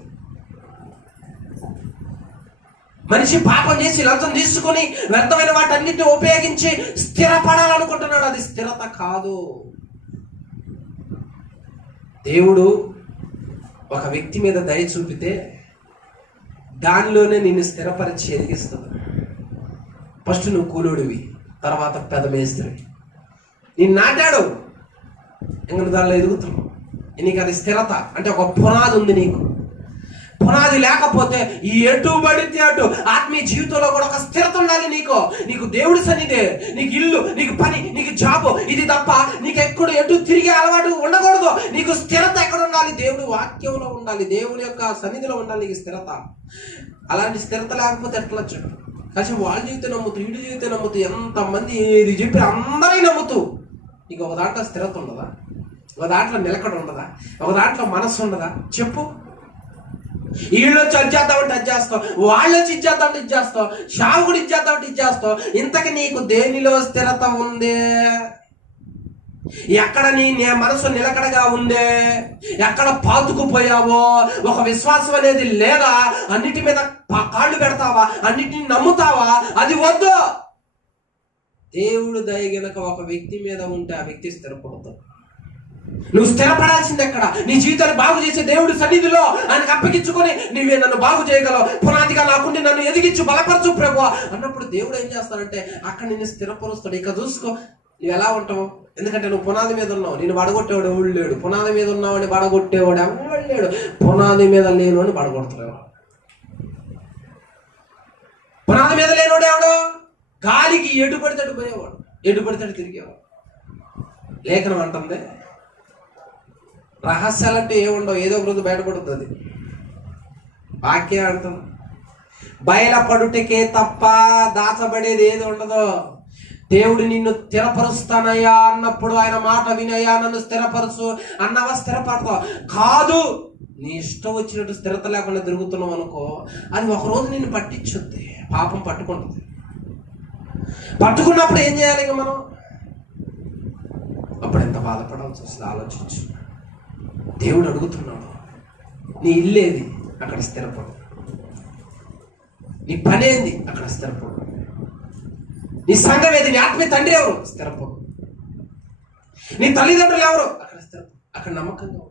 మనిషి పాపం చేసి లంచం తీసుకుని వ్యర్థమైన వాటన్నిటిని ఉపయోగించి స్థిరపడాలనుకుంటున్నాడు. అది స్థిరత కాదు. దేవుడు ఒక వ్యక్తి మీద దయ చూపితే దానిలోనే నిన్ను స్థిరపరిచి ఎదిగిస్తుంది. ఫస్ట్ నువ్వు కూలోడివి, తర్వాత పెద్ద మేస్త్రివి. నేను నాటాడు, ఇంక దానిలో ఎదుగుతున్నావు. నీకు అది స్థిరత అంటే ఒక పునాది ఉంది. నీకు పునాది లేకపోతే ఎటు పడితే అటు. ఆత్మీయ జీవితంలో కూడా ఒక స్థిరత ఉండాలి. నీకు దేవుడి సన్నిధి, నీకు ఇల్లు, నీకు పని, నీకు జాబు, ఇది తప్ప నీకు ఎక్కడ ఎటు తిరిగే అలవాటు ఉండకూడదు. నీకు స్థిరత ఎక్కడ ఉండాలి? దేవుడి వాక్యంలో ఉండాలి, దేవుని యొక్క సన్నిధిలో ఉండాలి నీకు స్థిరత. అలాంటి స్థిరత లేకపోతే ఎట్లా చెప్పు? కాసేపు వాళ్ళ జీవితం నమ్ముతూ, ఇటు జీవితం నమ్ముతూ, ఎంతమంది ఏది చెప్పి అందరూ నమ్ముతూ, నీకు ఒక దాంట్లో స్థిరత ఉండదా? ఒక దాంట్లో నిలకడ ఉండదా? ఒక దాంట్లో మనస్సు ఉండదా? చెప్పు. వీళ్ళు వచ్చి అజ్జేద్దామంటే అజ్జేస్తావు, వాళ్ళు వచ్చి ఇచ్చేద్దామంటే ఇచ్చేస్తావు, షావుకుడు ఇచ్చేద్దామంటే ఇచ్చేస్తావు. ఇంతకి నీకు దేనిలో స్థిరత ఉందే? ఎక్కడ నీ మనసు నిలకడగా ఉందే? ఎక్కడ పాతుకుపోయావో? ఒక విశ్వాసం అనేది లేదా? అన్నిటి మీద కాళ్ళు పెడతావా? అన్నిటిని నమ్ముతావా? అది వద్దు. దేవుడు దయ గనక ఒక వ్యక్తి మీద ఉంటే ఆ వ్యక్తి స్థిరపడతాడు. నువ్వు స్థిరపడాల్సింది ఎక్కడ? నీ జీవితాన్ని బాగు చేసే దేవుడి సన్నిధిలో ఆయనకు అప్పగించుకొని నీవే నన్ను బాగు చేయగలవు, పునాదిగా నాకుండి నన్ను ఎదిగించు, బలపరచు ప్రభువా అన్నప్పుడు దేవుడు ఏం చేస్తాడంటే అక్కడ నిన్ను స్థిరపరుస్తాడు. ఇక చూసుకో నువ్వు ఎలా ఉంటావు. ఎందుకంటే నువ్వు పునాది మీద ఉన్నావు, నేను పడగొట్టేవాడు ఎవడు లేడు. పునాది మీద ఉన్నావని పడగొట్టేవాడు ఎవడు లేడు. పునాది మీద లేను అని పడగొడతాడు. పునాది మీద లేనివాడు ఎవడు? గాలికి ఎటు పడితే పోయేవాడు, ఎటు పడితే తిరిగేవాడు. లేఖనం అంటుంది రహస్యాలంటే ఏముండవు, ఏదో ఒక రోజు బయటపడుతుంది. వాక్యం అంటుంది బయలుపడుటకే తప్ప దాచబడేది ఏది ఉండదు. దేవుడు నిన్ను స్థిరపరుస్తానయ్యా అన్నప్పుడు ఆయన మాట వినయ్యా నన్ను స్థిరపరచు అన్నవా స్థిరపడతావు కాదు. నీ ఇష్టం వచ్చినట్టు స్థిరత లేకుండా తిరుగుతున్నావు అనుకో, అది ఒకరోజు నిన్ను పట్టించుద్ది, పాపం పట్టుకుంటుంది. పట్టుకున్నప్పుడు ఏం చేయాలి ఇక మనం? అప్పుడు ఎంత బాధపడాల్సి వస్తుంది ఆలోచించు. దేవుడు అడుగుతున్నాడు, నీ ఇల్లేది అక్కడ స్థిరపడు, నీ పని ఏంది అక్కడ స్థిరపడు, నీ సంఘం ఏది, నీ ఆత్మీయ తండ్రి ఎవరు స్థిరపడు, నీ తల్లిదండ్రులు ఎవరు అక్కడ స్థిరపడు. అక్కడ నమ్మకంగా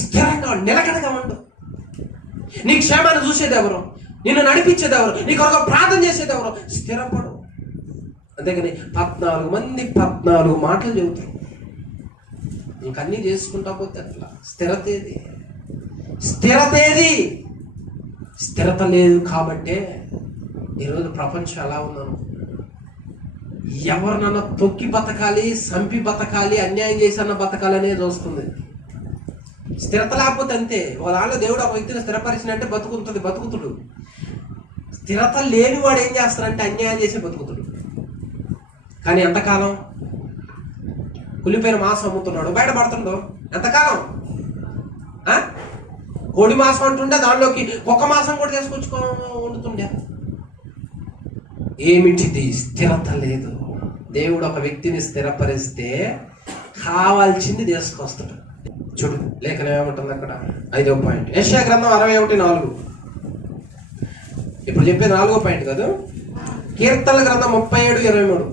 స్థిరంగా నిలకడగా ఉండు. నీ క్షేమాన్ని చూసేది ఎవరు, నిన్ను నడిపించేది ఎవరు, నీ కొరకు ప్రార్థన చేసేది ఎవరు, స్థిరపడు. అంతేగాని 14 మంది 14 మాటలు చెబుతారు, ఇంకన్నీ చేసుకుంటా పోతే అట్లా. స్థిరత ఏది? స్థిరత ఏది? స్థిరత లేదు కాబట్టే ఈరోజు ప్రపంచం ఎలా ఉందను, ఎవరినన్నా తొక్కి బతకాలి, సంపి బతకాలి, అన్యాయం చేసన్న బతకాలి అనేది వస్తుంది. స్థిరత లేకపోతే అంతే. వాళ్ళ దేవుడు ఒక వ్యక్తిని స్థిరపరిచినంటే బతుకుతుడు. స్థిరత లేని వాడు ఏం చేస్తాడంటే అన్యాయం చేసి బతుకుతుడు. కానీ ఎంతకాలం? కులిపోయిన మాంసం అమ్ముతున్నాడు, బయటపడుతుండో ఎంతకాలం? కోడి మాంసం అంటుండే, దానిలోకి కుక్క మాంసం కూడా తీసుకొచ్చుకో వండుతుండే. ఏమిటిది? స్థిరత లేదు. దేవుడు ఒక వ్యక్తిని స్థిరపరిస్తే కావాల్సింది తీసుకొస్తాడు. చూడు లేఖనం ఏమంటుంది అక్కడ, 5వ పాయింట్, యెషయా గ్రంథం 61:4. ఇప్పుడు చెప్పేది 4వ పాయింట్ కాదు. కీర్తనల గ్రంథం 37:23.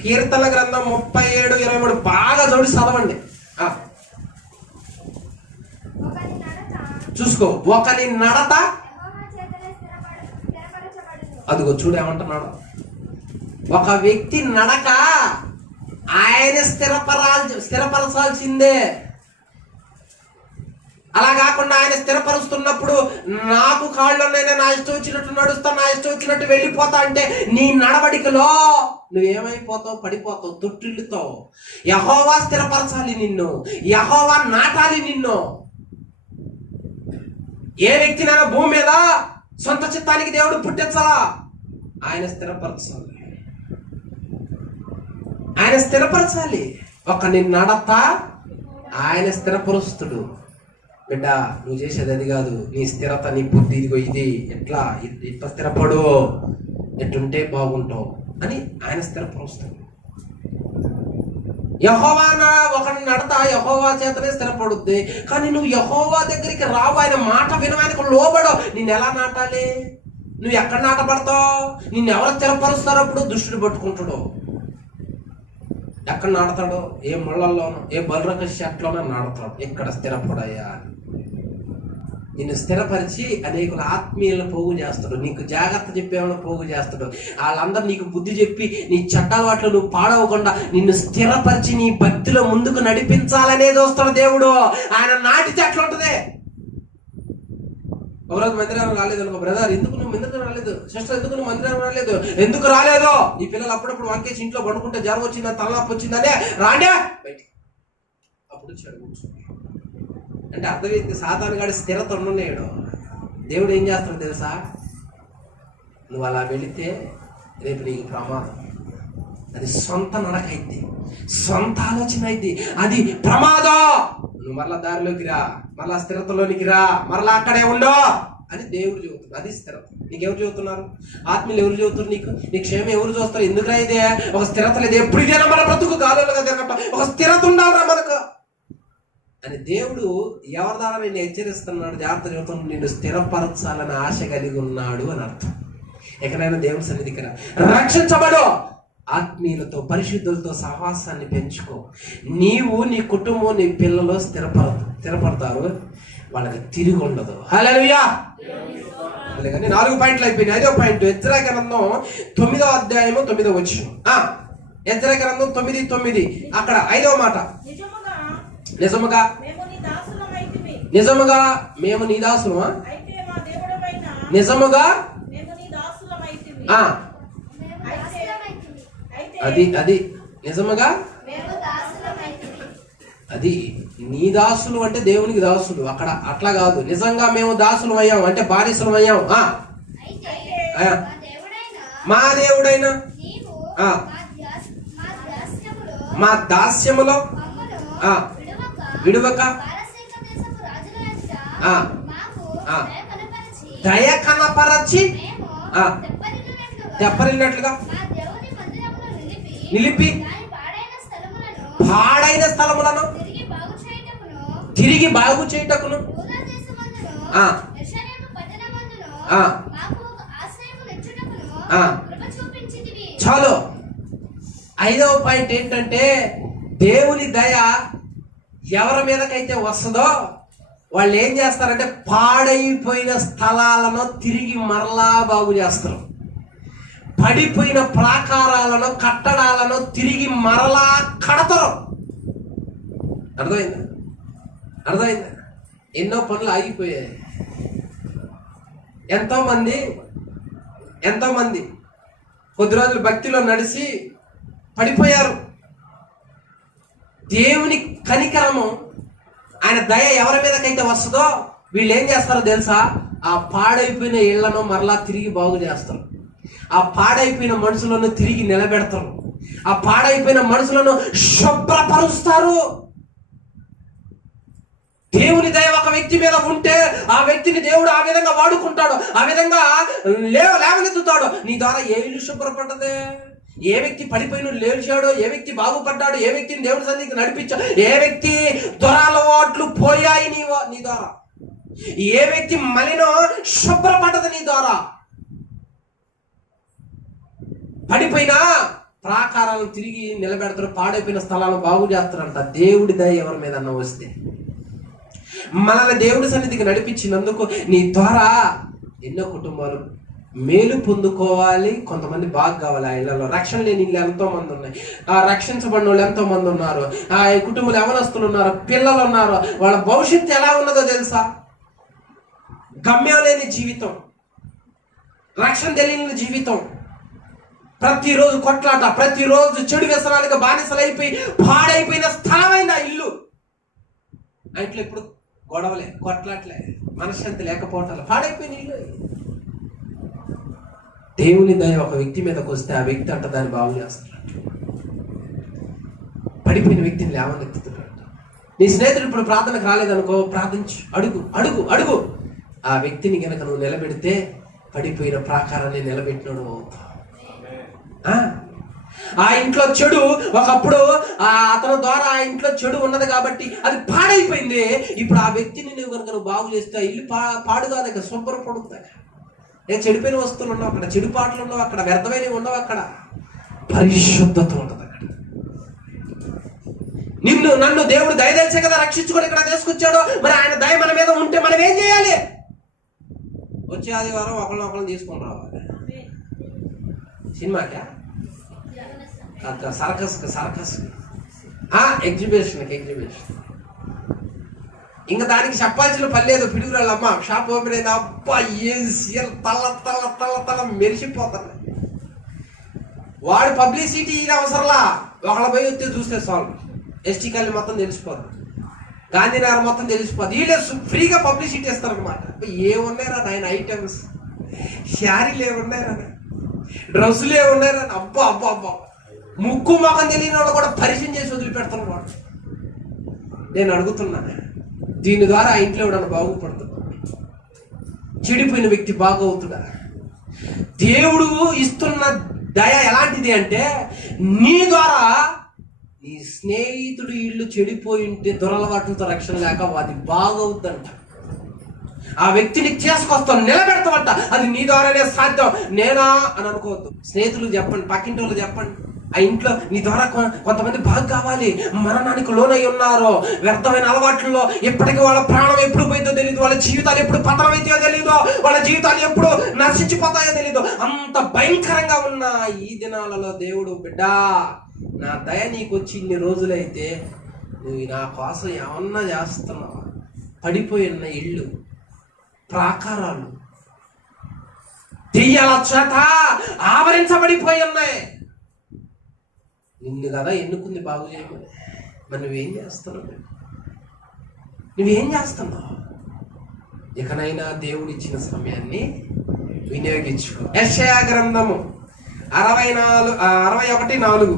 కీర్తన గ్రంథం 37:23 బాగా జోడి చదవండి. చూసుకో, ఒకని నడత అదిగో చూడు ఏమంటున్నాడు. ఒక వ్యక్తి నడక ఆయన స్థిరపరచాల్సిందే. అలా కాకుండా ఆయన స్థిరపరుస్తున్నప్పుడు నాకు కాళ్ళున్నాయి, నా ఇష్టం వచ్చినట్టు నడుస్తా, నా ఇష్టం వచ్చినట్టు వెళ్ళిపోతా అంటే నీ నడవడికలో నువ్వేమైపోతావు? పడిపోతావు, తొట్టిల్లుతావు. యెహోవా స్థిరపరచాలి నిన్ను, యెహోవా నాటాలి నిన్ను. ఏ వ్యక్తినైనా భూమి మీద సొంత చిత్తానికి దేవుడు పుట్టించాలా? ఆయన స్థిరపరచాలి, ఆయన స్థిరపరచాలి. ఒకని నడత ఆయన స్థిరపరుస్తుడు. బిడ్డ నువ్వు చేసేది అది కాదు, నీ స్థిరత, నీ బుద్ధి ఇదిగో ఇది, ఇట్లా స్థిరపడు, ఎట్లుంటే బాగుంటావు అని ఆయన స్థిరపరుస్తాడు. యెహోవా ఒకరి నడత యెహోవా చేతనే స్థిరపడుద్ది. కానీ నువ్వు యెహోవా దగ్గరికి రావు, ఆయన మాట వినవు, ఆయనకు లోబడవు. నిన్ను ఎలా నాటాలి? నువ్వు ఎక్కడ నాటపడతావు? నిన్ను ఎవరు స్థిరపరుస్తారో అప్పుడు దుష్టుడు పట్టుకుంటాడు. ఎక్కడ నాడతాడో? ఏ ముళ్ళల్లోనో, ఏ బలరక షర్ట్లోనో నాడతాడు. ఎక్కడ స్థిరపడయ్యా? నిన్ను స్థిరపరిచి అనేకుల ఆత్మీయులను పోగు చేస్తాడు, నీకు జాగ్రత్త చెప్పేవాళ్ళని పోగు చేస్తాడు. వాళ్ళందరూ నీకు బుద్ధి చెప్పి నీ చట్టాలవాట్లు నువ్వు పాడవకుండా నిన్ను స్థిరపరిచి నీ భక్తిలో ముందుకు నడిపించాలనేది వస్తాడు దేవుడు. ఆయన నాటితే అట్లా ఉంటుంది. ఒకరోజు మందిరానికి రాలేదు అనుకో, బ్రదర్ ఎందుకు నువ్వు మందిరం రాలేదు, సిస్టర్ ఎందుకు నువ్వు మందిరం రాలేదు, ఎందుకు రాలేదు? ఈ పిల్లలు అప్పుడప్పుడు వంకేసి ఇంట్లో పడుకుంటే జ్వరం వచ్చిందా, తలనొప్పి వచ్చిందనే రాండే బయటికి. అప్పుడు చెడు అంటే అర్థమైంది. సాతాను గాడి స్థిరత ఉండనేడు. దేవుడు ఏం చేస్తాడు తెలుసా? నువ్వు అలా వెళితే రేపు నీకు ప్రమాదం. అది సొంత నడక అయింది, సొంత ఆలోచన అయింది, అది ప్రమాదం. నువ్వు మరలా దారిలోకి రా, మరలా స్థిరతలోనికి రా, మరలా అక్కడే ఉండో అని దేవుడు చెబుతుంది. అది స్థిరత. నీకెవరు చెబుతున్నారు? ఆత్మీయులు ఎవరు చెబుతున్నారు? నీ క్షేమం ఎవరు చూస్తారు? ఎందుకురా ఇదే ఒక స్థిరత లేదు, ఎప్పుడు ఇదేనా మన బ్రతుకు గాలులుగా తిరగటం, ఒక స్థిరత ఉండాలరా మనకు అని దేవుడు ఎవరి ద్వారా నిన్ను హెచ్చరిస్తున్నాడు, జాగ్రత్త చెబుతున్నాడు, నిన్ను స్థిరపరచాలని ఆశ కలిగి ఉన్నాడు అని అర్థం. ఎక్కడైనా దేవుని సన్నిధికి రా. రక్షించబడు. ఆత్మీయులతో పరిశుద్ధులతో సహవాసాన్ని పెంచుకో. నీవు, నీ కుటుంబం, నీ పిల్లలు స్థిరపడతారు. వాళ్ళకి తిరిగి ఉండదు. హల్లెలూయా. కానీ 4 పాయింట్లు అయిపోయినాయి. 5వ పాయింట్ ఎజ్రా గ్రంథం 9వ అధ్యాయము 9వ వచనం. ఎజ్రా గ్రంథం 9:9 అక్కడ 5వ మాట. నిజముగా మేము నీ దాసులమా? నిజముగా అది నిజముగా అది నీ దాసులు అంటే దేవునికి దాసులు. అక్కడ అట్లా కాదు. నిజంగా మేము దాసులు అయ్యాం అంటే బానిసలు అయ్యాం. మా దేవుడైనా మా దాస్యములో విడువక దయ కనపరచి తెప్పరినట్లుగా నిలిపి పాడైన స్థలములను తిరిగి బాగు చేయుటకును చాలు. 5వ పాయింట్ ఏంటంటే దేవుని దయ ఎవరి మీదకైతే వస్తుందో వాళ్ళు ఏం చేస్తారంటే పాడైపోయిన స్థలాలను తిరిగి మరలా బాగు చేస్తారు. పడిపోయిన ప్రాకారాలను, కట్టడాలను తిరిగి మరలా కడతారు. అర్థమైందా? ఎన్నో పనులు ఆగిపోయాయి. ఎంతో మంది కొద్ది రోజులు భక్తిలో నడిచి పడిపోయారు. దేవుని కనికరము, ఆయన దయ ఎవరి మీదకైతే వస్తుందో వీళ్ళు ఏం చేస్తారో తెలుసా? ఆ పాడైపోయిన ఇళ్లను మరలా తిరిగి బాగు చేస్తారు. ఆ పాడైపోయిన మనుషులను తిరిగి నిలబెడతారు. ఆ పాడైపోయిన మనుషులను శుభ్రపరుస్తారు. దేవుని దయ ఒక వ్యక్తి మీద ఉంటే ఆ వ్యక్తిని దేవుడు ఆ విధంగా వాడుకుంటాడు, ఆ విధంగా లేవనెత్తుతాడు. నీ ద్వారా ఏ ఇల్లు శుభ్రపడ్డదే, ఏ వ్యక్తి పడిపోయిన లేచాడో, ఏ వ్యక్తి బాగుపడ్డాడు, ఏ వ్యక్తిని దేవుడి సన్నిధికి నడిపించాడు, ఏ వ్యక్తి దొరలవాట్లు పోయాయి నీ ద్వారా, ఏ వ్యక్తి మలినో శుభ్రపడ్డది నీ ద్వారా. పడిపోయిన ప్రాకారాలను తిరిగి నిలబెడతారు, పాడైపోయిన స్థలాలను బాగు చేస్తారంట. దేవుడి దయ ఎవరి మీద అన్న వస్తే మనల్ని దేవుడి సన్నిధికి నడిపించినందుకు నీ ద్వారా ఎన్నో కుటుంబాలు మేలు పొందుకోవాలి. కొంతమంది బాగా కావాలి. ఆ ఇళ్లలో రక్షణ లేని ఇళ్ళు ఎంతో మంది ఉన్నాయి. ఆ రక్షించబడిన వాళ్ళు ఎంతో మంది ఉన్నారు. ఆ కుటుంబంలో యవనస్తులు ఉన్నారు, పిల్లలు ఉన్నారు. వాళ్ళ భవిష్యత్తు ఎలా ఉన్నదో తెలుసా? గమ్యం లేని జీవితం, రక్షణ తెలియని జీవితం, ప్రతిరోజు కొట్లాట, ప్రతిరోజు చెడు వ్యసనాలకు బానిసలైపోయి పాడైపోయిన స్థలమైన ఇల్లు. ఆ ఇంట్లో ఇప్పుడు గొడవలే, కొట్లాట్లే, మనశ్శాంతి లేకపోవటాలు, పాడైపోయిన ఇల్లు. దేవుని దయ ఒక వ్యక్తి మీదకి వస్తే ఆ వ్యక్తి అంట దాన్ని బాగు చేస్తాడు. పడిపోయిన వ్యక్తిని లేవనెత్తుతున్నాడు. నీ స్నేహితుడు ఇప్పుడు ప్రార్థనకు రాలేదనుకో, ప్రార్థించు, అడుగు అడుగు అడుగు. ఆ వ్యక్తిని కనుక నువ్వు నిలబెడితే పడిపోయిన ప్రాకారాన్ని నిలబెట్టినాడు అవుతావు. ఆ ఇంట్లో చెడు ఒకప్పుడు అతని ద్వారా ఆ ఇంట్లో చెడు ఉన్నది కాబట్టి అది పాడైపోయింది. ఇప్పుడు ఆ వ్యక్తిని నువ్వు కనుక నువ్వు బాగు చేస్తే ఇల్లు పాడు కాదు, అక్కడ శుభ్రపడుతుంది. చెడిపోయిన వస్తువులు ఉండవు అక్కడ, చెడు పాటలు ఉండవు అక్కడ, వ్యర్థమైనవి ఉండవు అక్కడ, పరిశుద్ధత ఉంటుంది అక్కడ. నన్ను దేవుడు దయదలిచే కదా రక్షించుకొని ఇక్కడ తీసుకొచ్చాడు. మరి ఆయన దయ మన మీద ఉంటే మనం ఏం చేయాలి? వచ్చే ఆదివారం ఒకళ్ళని తీసుకొని రావాలి. సినిమాకా, సర్కస్ ఎగ్జిబిషన్. ఇంకా దానికి చెప్పాల్సిన పని లేదు. పిడుగురాళ్ళు అమ్మ షాప్ ఓపెన్ అయింది, అబ్బా ఏం సీఎల్ తల మెరిసిపోతాను. వాడు పబ్లిసిటీ అవసరంలా, ఒకళ్ళ పోయి వస్తే చూస్తే చాలు. ఎస్టీ కాలనీ మొత్తం తెలిసిపోతుంది, గాంధీనగర్ మొత్తం తెలిసిపోతుంది. వీళ్ళే ఫ్రీగా పబ్లిసిటీ ఇస్తారు అనమాట. ఏమున్నారా నాయన ఐటమ్స్, శారీలు ఏమున్నారా, డ్రెస్సులు ఏమున్నారా, అబ్బా అబ్బా అబ్బా. ముక్కు మొఖం తెలియని వాళ్ళు కూడా పరిచయం చేసి వదిలిపెడతారు వాడు. నేను అడుగుతున్నా, దీని ద్వారా ఆ ఇంట్లో ఎవడన్నా బాగుపడుతుంది? చెడిపోయిన వ్యక్తి బాగవుతుడా? దేవుడు ఇస్తున్న దయ ఎలాంటిది అంటే, నీ ద్వారా నీ స్నేహితుడు ఇల్లు చెడిపోయి ఉంటే దురలవాట్లతో రక్షణ లేక అది బాగవుద్దంట. ఆ వ్యక్తిని చేసుకొస్తావు, నిలబెడతావంట. అది నీ ద్వారానే సాధ్యం. నేనా అని అనుకోవద్దు. స్నేహితులు చెప్పండి, పక్కింటి వాళ్ళు చెప్పండి, ఆ ఇంట్లో నీ ద్వారా కొంతమంది బాగా కావాలి, మరణానికి లోనై ఉన్నారు, వ్యర్థమైన అలవాట్లలో ఎప్పటికీ వాళ్ళ ప్రాణం ఎప్పుడు పోయిందో తెలియదు, వాళ్ళ జీవితాలు ఎప్పుడు పతనమైతాయో తెలియదు, వాళ్ళ జీవితాలు ఎప్పుడు నశించిపోతాయో తెలియదు. అంత భయంకరంగా ఉన్న ఈ దినాలలో దేవుడు, బిడ్డా నా దయ నీకు వచ్చి ఇన్ని రోజులైతే నువ్వు నా కోసం ఏమన్నా చేస్తున్నావా? పడిపోయిన ఇళ్ళు, ప్రాకారాలు దెయ్యాల చేత ఆవరించబడిపోయి ఉన్నాయి. నిన్ను కదా ఎన్నుకుంది బాగు చేయమని. మరి నువ్వేం చేస్తున్నావు? నువ్వేం చేస్తున్నావు? ఇకనైనా దేవుడిచ్చిన సమయాన్ని వినియోగించుకో. యెషయా గ్రంథము 61:4.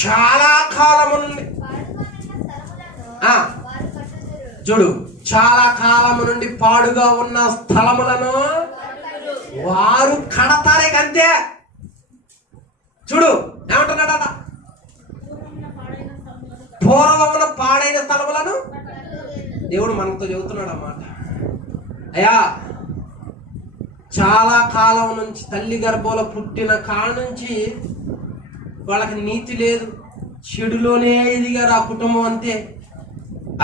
చాలా కాలము నుండి చూడు, చాలా కాలము నుండి పాడుగా ఉన్న స్థలములను వారు కడతారే కంతే. చూడు ఏమంటున్నాడట, పూర్వమున పాడైన స్థలములను దేవుడు మనతో చెబుతున్నాడు అన్నమాట. అయ్యా, చాలా కాలం నుంచి తల్లి గర్భంలో పుట్టిన కాడ నుంచి వాళ్ళకి నీతి లేదు, చెడులోనే ఎదిగారు ఆ కుటుంబం అంతే.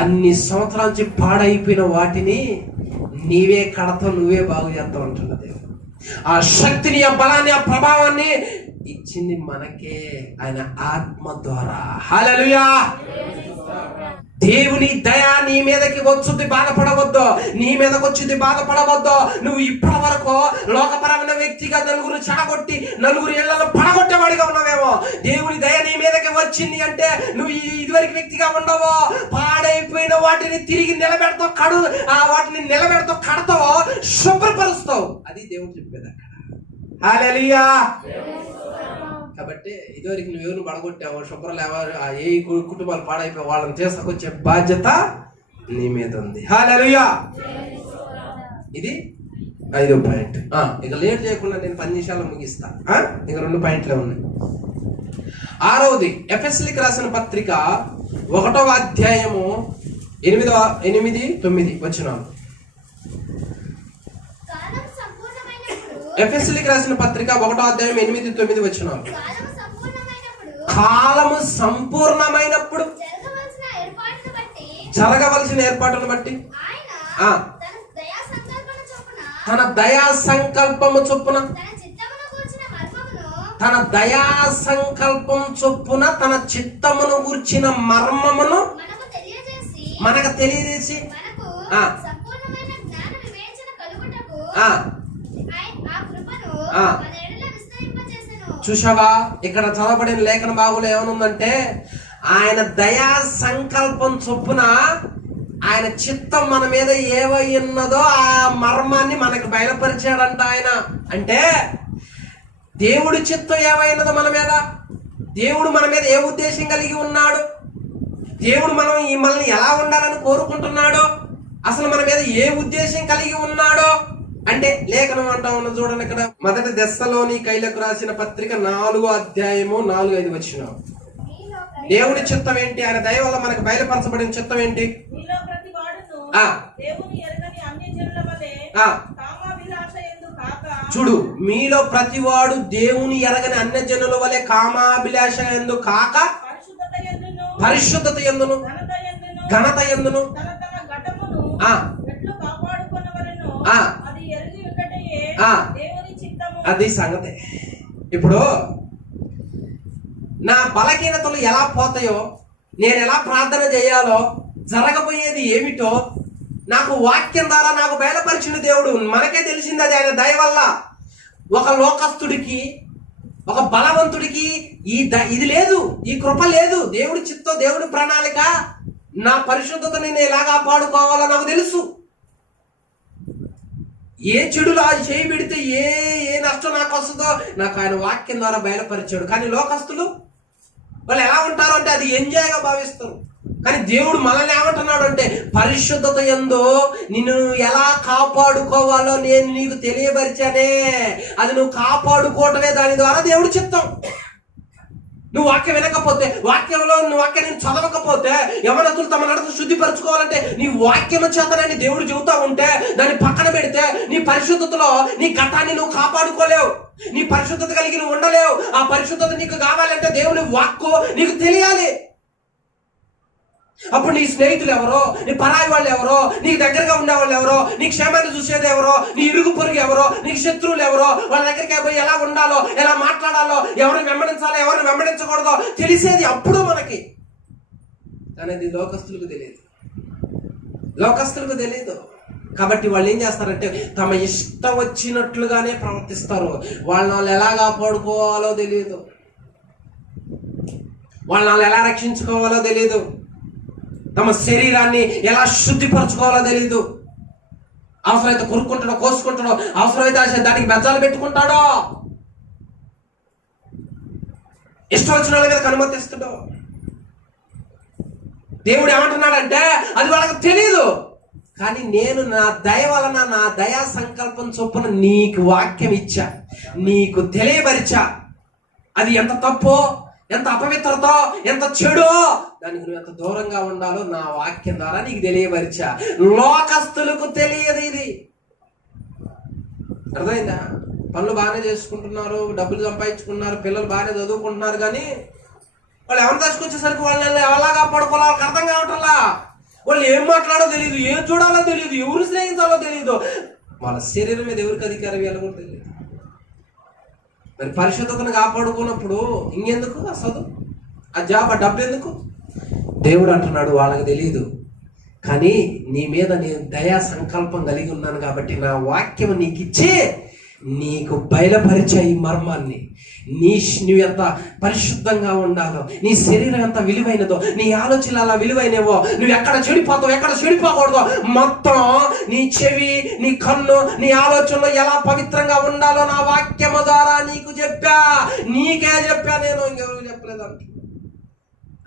అన్ని సంవత్సరాల నుంచి పాడైపోయిన వాటిని నీవే కడతావు, నువ్వే బాగు చేస్తావు అంటున్నా దేవుడు. ఆ శక్తిని, ఆ బలాన్ని, ఆ ప్రభావాన్ని ఇచ్చింది మనకే, ఆయన ఆత్మ ద్వారా. హల్లెలూయా. దేవుని దయ నీ మీదకి వచ్చుద్ది, బాధపడవద్దు. నీ మీదకి వచ్చింది, బాధపడవద్దు. నువ్వు ఇప్పటి వరకు లోకపరమైన వ్యక్తిగా నలుగురు చెడగొట్టి నలుగురు ఇళ్లను పడగొట్టేవాడిగా ఉన్నావేమో. దేవుని దయ నీ మీదకి వచ్చింది అంటే నువ్వు ఇదివరకు వ్యక్తిగా ఉండవు. పాడైపోయిన వాటిని తిరిగి నిలబెడతావు, వాటిని నిలబెడతావు, కడతావు, శుభ్రపరుస్తావు. అది దేవుడు చెప్పేది అక్కడ. హల్లెలూయా. కాబట్టి ఇదివరకు నువ్వెవరిని పడగొట్టావో, శుభ్రం ఎవరు ఏ కుటుంబాలు పాడైపోయి వాళ్ళని తీసుకొచ్చే బాధ్యత నీ మీద ఉంది. హల్లెలూయా. ఇది 5వ పాయింట్. ఇక లేట్ చేయకుండా నేను 10 నిమిషాలు ముగిస్తా. ఇక 2 పాయింట్లే ఉన్నాయి. 6వది, ఎఫెసీయులకు రాసిన పత్రిక 1వ అధ్యాయము 8-9 వచనాలు. ఎఫెసీయులకు రాసిన పత్రిక 1వ అధ్యాయం 8-9 వచనాలు. కాలము సంపూర్ణమైనప్పుడు జరగవలసిన ఏర్పాటును బట్టి తన దయా సంకల్పము చొప్పున తన చిత్తమును గూర్చిన మర్మమును మనకు తెలియజేసి చూసావా, ఇక్కడ చదవబడిన లేఖన భాగంలో ఏమనుందంటే, ఆయన దయా సంకల్పం చొప్పున ఆయన చిత్తం మన మీద ఏవై ఉన్నదో ఆ మర్మాన్ని మనకు బయలుపరిచాడంట ఆయన. అంటే దేవుడి చిత్తం ఏమైనదో మన మీద, దేవుడు మన మీద ఏ ఉద్దేశం కలిగి ఉన్నాడు, దేవుడు మనల్ని ఎలా ఉండాలని కోరుకుంటున్నాడో, అసలు మన మీద ఏ ఉద్దేశం కలిగి ఉన్నాడో అంటే లేఖనం అంటా ఉన్న చూడండి. ఇక్కడ 1 దెస్సలోనికైలకు రాసిన పత్రిక 4వ అధ్యాయము 4-5 వచనాలు. దేవుని చిత్తం ఏంటి? ఆయన దయ వల్ల మనకు బయలుపరచబడిన చిత్తం ఏంటి? చూడు, మీలో ప్రతివాడు దేవుని ఎరగని అన్యజనుల వలె కామాభిలాష యందు కాక పరిశుద్ధత యందును ఘనత యందును అది సంగతి. ఇప్పుడు నా బలహీనతలు ఎలా పోతాయో, నేను ఎలా ప్రార్థన చేయాలో, జరగబోయేది ఏమిటో నాకు వాక్యం ద్వారా నాకు బయలుపరిచిన దేవుడు. మనకే తెలిసింది అది ఆయన దయ వల్ల. ఒక లోకస్తుడికి, ఒక బలవంతుడికి ఇది లేదు, ఈ కృప లేదు. దేవుడి చిత్తం, దేవుడి ప్రణాళిక, నా పరిశుద్ధతని నేను ఎలా కాపాడుకోవాలో నాకు తెలుసు. ఏ చెడులో అది చేయి పెడితే ఏ నష్టం నాకు వస్తుందో నాకు ఆయన వాక్యం ద్వారా బయలుపరిచాడు. కానీ లోకస్తులు వాళ్ళు ఎలా ఉంటారు అంటే అది ఎంజాయ్గా భావిస్తారు. కానీ దేవుడు మనల్ని ఏమంటున్నాడు అంటే, పరిశుద్ధత యందు నిన్ను ఎలా కాపాడుకోవాలో నేను నీకు తెలియపరిచానే, అది నువ్వు కాపాడుకోవటమే దాని ద్వారా దేవుడు చిత్తం. నువ్వు వాక్యం వినకపోతే, నువ్వు వాక్యాన్ని చదవకపోతే, యవనస్తులు తమ నడత శుద్ధిపరచుకోవాలంటే నీ వాక్యం చేతనని దేవుడు చెబుతా ఉంటే దాన్ని పక్కన పెడితే నీ పరిశుద్ధతలో నీ గతాన్ని నువ్వు కాపాడుకోలేవు. నీ పరిశుద్ధత కలిగి నువ్వు ఉండలేవు. ఆ పరిశుద్ధత నీకు కావాలంటే దేవుని వాక్కు నీకు తెలియాలి. అప్పుడు నీ స్నేహితులు ఎవరో, నీ పరాయి వాళ్ళు ఎవరో, నీకు దగ్గరగా ఉండేవాళ్ళు ఎవరో, నీ క్షేమాన్ని చూసేది ఎవరో, నీ ఇరుగు పొరుగు ఎవరో, నీకు శత్రువులు ఎవరో, వాళ్ళ దగ్గరికి పోయి ఎలా ఉండాలో, ఎలా మాట్లాడాలో, ఎవరిని వెంబడించాలో, ఎవరిని వెంబడించకూడదో తెలిసేది అప్పుడు మనకి. అనేది లోకస్తులకు తెలియదు. కాబట్టి వాళ్ళు ఏం చేస్తారంటే తమ ఇష్టం వచ్చినట్లుగానే ప్రవర్తిస్తారు. వాళ్ళని ఎలా కాపాడుకోవాలో తెలియదు, వాళ్ళని ఎలా రక్షించుకోవాలో తెలియదు, తమ శరీరాన్ని ఎలా శుద్ధిపరచుకోవాలో తెలియదు. అవసరమైతే కొరుక్కుంటాడో, కోసుకుంటాడో, అవసరమైతే దానికి బెజ్జాలు పెట్టుకుంటాడో, ఇష్టం వచ్చిన వాళ్ళ మీద అనుమతిస్తాడో. దేవుడు ఏమంటున్నాడంటే అది వాళ్ళకి తెలియదు. కానీ నేను నా దయ వలన, నా దయా సంకల్పం చొప్పున నీకు వాక్యం ఇచ్చా, నీకు తెలియపరిచా. అది ఎంత తప్పో, ఎంత అపవిత్రతో, ఎంత చెడో, దానికి నువ్వు ఎంత దూరంగా ఉండాలో నా వాక్యం ద్వారా నీకు తెలియపరిచా. లోకస్తులకు తెలియదు ఇది. అర్థమైందా? పనులు బాగానే చేసుకుంటున్నారు, డబ్బులు సంపాదించుకున్నారు, పిల్లలు బాగానే చదువుకుంటున్నారు, కానీ వాళ్ళు ఎవరు తీసుకొచ్చేసరికి వాళ్ళని ఎలా కాపాడుకోవాలో వాళ్ళకి అర్థం కావట్లా. వాళ్ళు ఏం మాట్లాడో తెలియదు, ఏం చూడాలో తెలియదు, ఎవరు స్నేహించాలో తెలియదు, వాళ్ళ శరీరం మీద ఎవరికి అధికారం ఇవ్వాలో కూడా తెలియదు. మరి పరిశుద్ధతను కాపాడుకున్నప్పుడు ఇంకెందుకు అసలు ఆ జాబ్, ఆ డబ్బు ఎందుకు? దేవుడు అంటున్నాడు వాళ్ళకి తెలియదు, కానీ నీ మీద నేను దయా సంకల్పం కలిగి ఉన్నాను కాబట్టి నా వాక్యం నీకు ఇచ్చి నీకు బయలుపరిచే ఈ మర్మాన్ని. నువ్వు ఎంత పరిశుద్ధంగా ఉండాలో, నీ శరీరం ఎంత విలువైనదో, నీ ఆలోచనలు అలా విలువైనవో, నువ్వు ఎక్కడ చెడిపోతావు, ఎక్కడ చెడిపోకూడదో, మొత్తం నీ చెవి, నీ కన్ను, నీ ఆలోచనలో ఎలా పవిత్రంగా ఉండాలో నా వాక్యము ద్వారా నీకు చెప్పా. నీకే చెప్పా, నేను ఇంకెవరికి చెప్పలేదంట.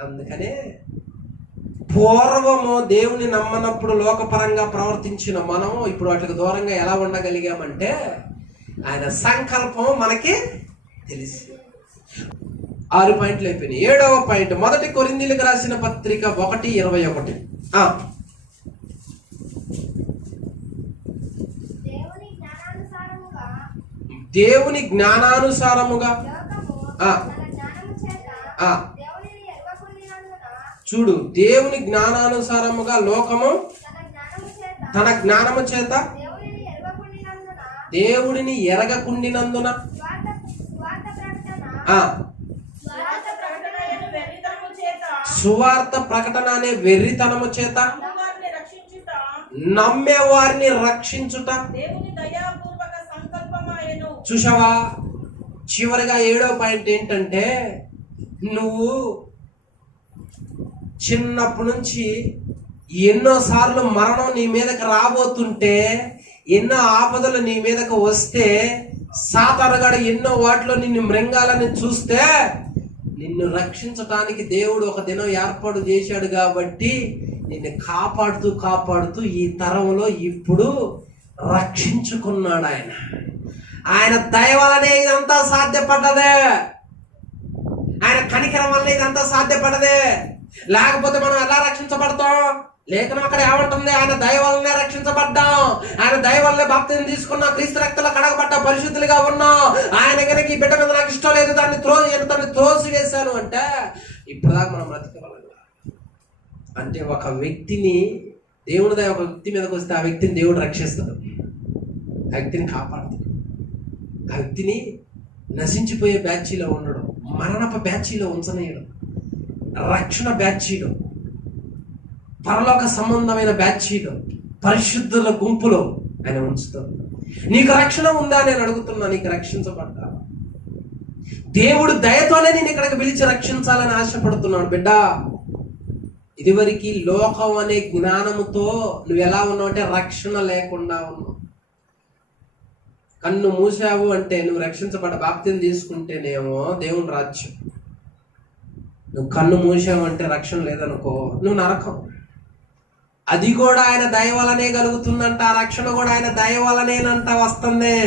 అందుకనే పూర్వము దేవుని నమ్మనప్పుడు లోకపరంగా ప్రవర్తించిన మనము ఇప్పుడు వాటికి దూరంగా ఎలా ఉండగలిగామంటే ఆయన సంకల్పం మనకి తెలిసి. 6 పాయింట్లు అయిపోయినాయి. 7వ పాయింట్, 1 కొరింథీయులకు రాసిన పత్రిక 1:21. దేవుని జ్ఞానానుసారముగా చూడు, దేవుని జ్ఞానానుసారముగా లోకము తన జ్ఞానము చేత దేవుడిని ఎరగకుండినందున సువార్త ప్రకటన అనే వెర్రితనము చేత నమ్మే వారిని రక్షించుట. చూసావా? చివరిగా 7వ పాయింట్ ఏంటంటే, నువ్వు చిన్నప్పటి నుంచి ఎన్నోసార్లు మరణం నీ మీదకి రాబోతుంటే, ఎన్నో ఆపదలు నీ మీదకు వస్తే, సాతానుగాడు ఎన్నో వాటిలో నిన్ను మృంగాలని చూస్తే, నిన్ను రక్షించడానికి దేవుడు ఒక దినం ఏర్పాటు చేశాడు కాబట్టి నిన్ను కాపాడుతూ ఈ తరంలో ఇప్పుడు రక్షించుకున్నాడు. ఆయన దయ వలనే ఇదంతా సాధ్యపడ్డదే, ఆయన కనికరం వల్ల ఇదంతా సాధ్యపడదే. లేకపోతే మనం ఎలా రక్షించబడతాం? లేఖనం అక్కడ ఏమంటుంది? ఆయన దయ వల్లనే రక్షించబడ్డాం, ఆయన దయ వల్లనే బాప్తిజం తీసుకున్నాం, క్రీస్తు రక్తంలో కడగబడ్డాం, పరిశుద్ధులుగా ఉన్నాం. ఆయన కనుక ఈ బిడ్డ మీద నాకు ఇష్టం లేదు, దాన్ని త్రోసి వేశాను అంటే ఇప్పటిదాకా మనం బ్రతకగలం. అంటే ఒక వ్యక్తిని దేవుని దయ ఒక వ్యక్తి మీదకి వస్తే ఆ వ్యక్తిని దేవుడు రక్షిస్తాడు, ఆ వ్యక్తిని కాపాడుతాడు. ఆ వ్యక్తిని నశించిపోయే బ్యాచీలో ఉండడం, మరణపు బ్యాచీలో ఉంచనీయడం, రక్షణ బ్యాచీలో, పరలోక సంబంధమైన బ్యాచీలో, పరిశుద్ధుల గుంపులో ఆయన ఉంచుతాడు. నీకు రక్షణ ఉందా? నేను అడుగుతున్నా, నీకు రక్షించబడ్డా? దేవుడు దయతోనే నేను ఇక్కడికి పిలిచి రక్షించాలని ఆశపడుతున్నాడు. బిడ్డ, ఇదివరకు లోకం అనే జ్ఞానముతో నువ్వు ఎలా ఉన్నావు అంటే రక్షణ లేకుండా ఉన్నావు. కన్ను మూసావు అంటే నువ్వు రక్షించబడ్డ, బాప్తిజం తీసుకుంటేనేమో దేవుని రాజ్యం. నువ్వు కన్ను మూసావు అంటే రక్షణ లేదనుకో, నువ్వు నరకం. అది కూడా ఆయన దయ వలనే కలుగుతుందంట, ఆ రక్షణ కూడా ఆయన దయ వలనేనంట వస్తుంది.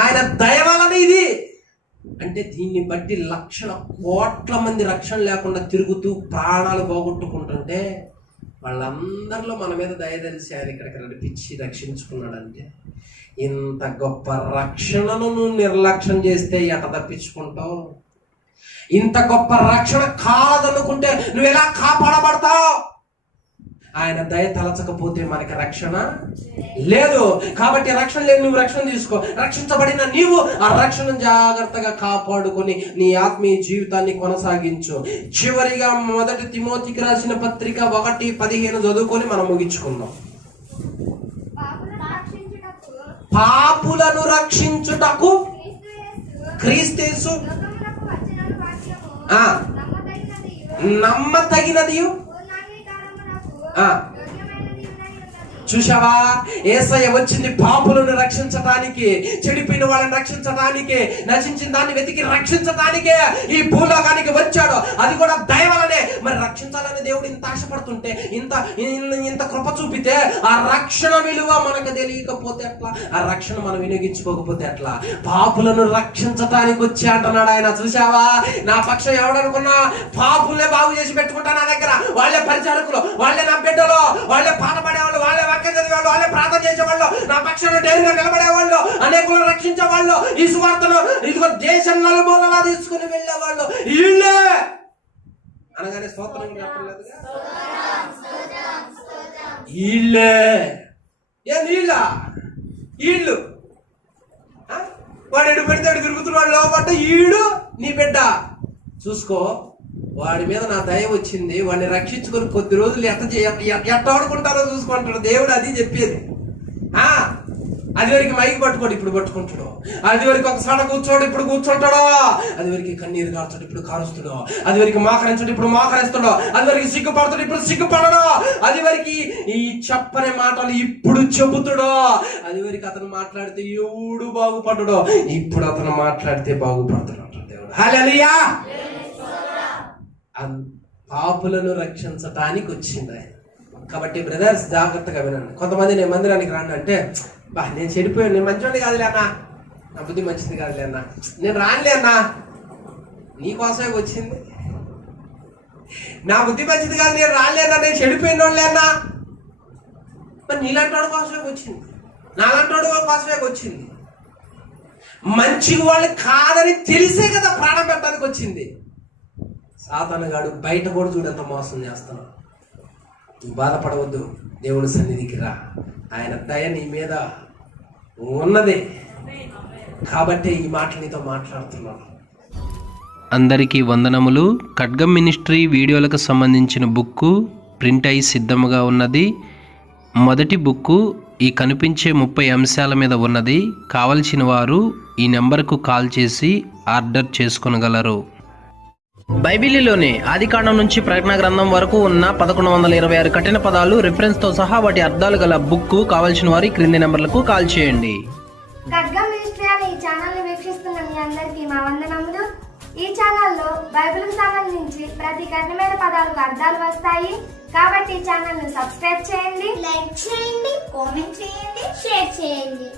ఆయన దయ వలన ఇది అంటే దీన్ని బట్టి లక్షల కోట్ల మంది రక్షణ లేకుండా తిరుగుతూ ప్రాణాలు పోగొట్టుకుంటుంటే వాళ్ళందరిలో మన మీద దయదలిసి ఆయన ఇక్కడికి నడిపించి రక్షించుకున్నాడంటే ఇంత గొప్ప రక్షణను నువ్వు నిర్లక్ష్యం చేస్తే ఎట తప్పించుకుంటావు? ఇంత గొప్ప రక్షణ కాదనుకుంటే నువ్వు ఎలా కాపాడబడతావు? ఆయన దయ తలచకపోతే మనకి రక్షణ లేదు. కాబట్టి రక్షణ లేని నువ్వు రక్షణ తీసుకో. రక్షించబడిన నీవు ఆ రక్షణను జాగ్రత్తగా కాపాడుకొని నీ ఆత్మీయ జీవితాన్ని కొనసాగించు. చివరిగా 1 తిమోతికి రాసిన పత్రిక 1:15 చదువుకొని మనం ముగించుకుందాం. పాపులను రక్షించుటకు క్రీస్తు యేసు నమ్మతగినది. చూశావా, యేసయ్య వచ్చింది పాపులను రక్షించటానికి, చెడిపోయిన వాళ్ళని రక్షించటానికి, నశించిన దాన్ని వెతికి రక్షించటానికే ఈ భూలోకానికి వచ్చాడు. అది కూడా దయ వలనే. మరి రక్షించాలని దేవుడు ఇంత ఆశపడుతుంటే, ఇంత కృప చూపితే ఆ రక్షణ విలువ మనకు తెలియకపోతే ఎట్లా? ఆ రక్షణ మనం వినియోగించుకోకపోతే ఎట్లా? పాపులను రక్షించటానికి వచ్చి అంటున్నాడు ఆయన. చూశావా, నా పక్షం ఎవడనుకున్నా పాపులనే బాగు చేసి పెట్టుకుంటా నా దగ్గర. వాళ్ళే పరిచారకులు, వాళ్ళే నా బిడ్డలు, వాళ్ళే పాటపడేవాళ్ళు, వాళ్ళే వాక్యం చదివేవాళ్ళు, వాళ్ళే ప్రార్థన చేసేవాళ్ళు, నా పక్షంలో డైరీగా నిలబడేవాళ్ళు, అనేకులను రక్షించేవాళ్ళు, ఈ సువార్తను ఇదిగో దేశం నలుమూలలా తీసుకుని వెళ్ళేవాళ్ళు వీళ్ళే అనగానే స్తోత్రం చెప్పలేదుగా? వీళ్ళే. ఏం వీళ్ళ? వీళ్ళు వాడు ఎడు పెడితే తిరుగుతున్నాడు లోపట్ట. ఈడు నీ బిడ్డ చూసుకో. వాడి మీద నా దయ వచ్చింది, వాడిని రక్షించుకొని కొద్ది రోజులు ఎట్ట ఆడుకుంటారో చూసుకుంటాడు దేవుడు. అది చెప్పేది. అది వరకు మైకి పట్టుకోడు, ఇప్పుడు పట్టుకుంటాడు. అది వరకు ఒక సాట కూర్చోడు, ఇప్పుడు కూర్చుంటాడు. అది వరకు కన్నీరు కాల్చాడు, ఇప్పుడు కాలుస్తాడు. అది వరకు మోకరించాడు, ఇప్పుడు మోకరిస్తాడు. అది వరకు సిగ్గుపడతాడు, ఇప్పుడు సిగ్గుపడడు. అది వరకు ఈ చెప్పని మాటలు ఇప్పుడు చెబుతాడు. అది వరకు అతను మాట్లాడితే ఎవడు బాగుపడ్డాడు, ఇప్పుడు అతను మాట్లాడితే బాగుపడతాడు అంటాడు దేవుడు. హల్లెలూయా. పాపులను రక్షించటానికి వచ్చింది ఆయన. కాబట్టి బ్రదర్స్ జాగ్రత్తగా వినండి. కొంతమంది నేను మందిరానికి రాను అంటే, బా నేను చెడిపోయాను, నేను మంచివాడిని కాదులే అన్నా, నా బుద్ధి మంచిది కాదులే అన్నా, నేను రానులే అన్నా. నీకోసమే వచ్చింది. నా బుద్ధి మంచిది కాదు, నేను రాలేనా, నేను చెడిపోయిన వాళ్ళే అన్నా. మరి నీలాంటి వాడి కోసమే వచ్చింది, నాలాంటి వాడి కోసమే వచ్చింది. మంచి వాళ్ళు కాదని తెలిసే కదా ప్రాణం పెట్టడానికి వచ్చింది. సాతానుగాడు బయట కూడా చూడంత మోసం చేస్తున్నాడు. నువ్వు బాధపడవద్దు, దేవుడి సన్నిధికి రా. ఆయన దయ నీ మీద ఉన్నది కాబట్టి ఈ మాటలు నీతో మాట్లాడుతున్నాను. అందరికీ వందనములు. ఖడ్గం మినిస్ట్రీ వీడియోలకు సంబంధించిన బుక్కు ప్రింట్ అయి సిద్ధముగా ఉన్నది. మొదటి బుక్కు ఈ కనిపించే 30 అంశాల మీద ఉన్నది. కావలసిన వారు ఈ నెంబర్కు కాల్ చేసి ఆర్డర్ చేసుకొనగలరు. బైబిలులోని ఆదికాండం నుంచి ప్రకటన గ్రంథం వరకు ఉన్న 1126 కఠిన పదాలు రిఫరెన్స్ తో సహా వాటి అర్థాలు గల బుక్ కావాల్సిన వారి క్రింది నెంబర్లకు కాల్ చేయండి. ఖడ్గం మినిస్ట్రీ అనే ఈ ఛానల్ ని వీక్షిస్తున్న మీ అందరికీ మా వందనములు. ఈ ఛానల్లో బైబిల్కి సంబంధించి ప్రతి కఠినమైన పదాలకు అర్థాలు వస్తాయి. కాబట్టి ఈ ఛానల్ ను సబ్స్క్రైబ్ చేయండి, లైక్ చేయండి, కామెంట్ చేయండి, షేర్ చేయండి.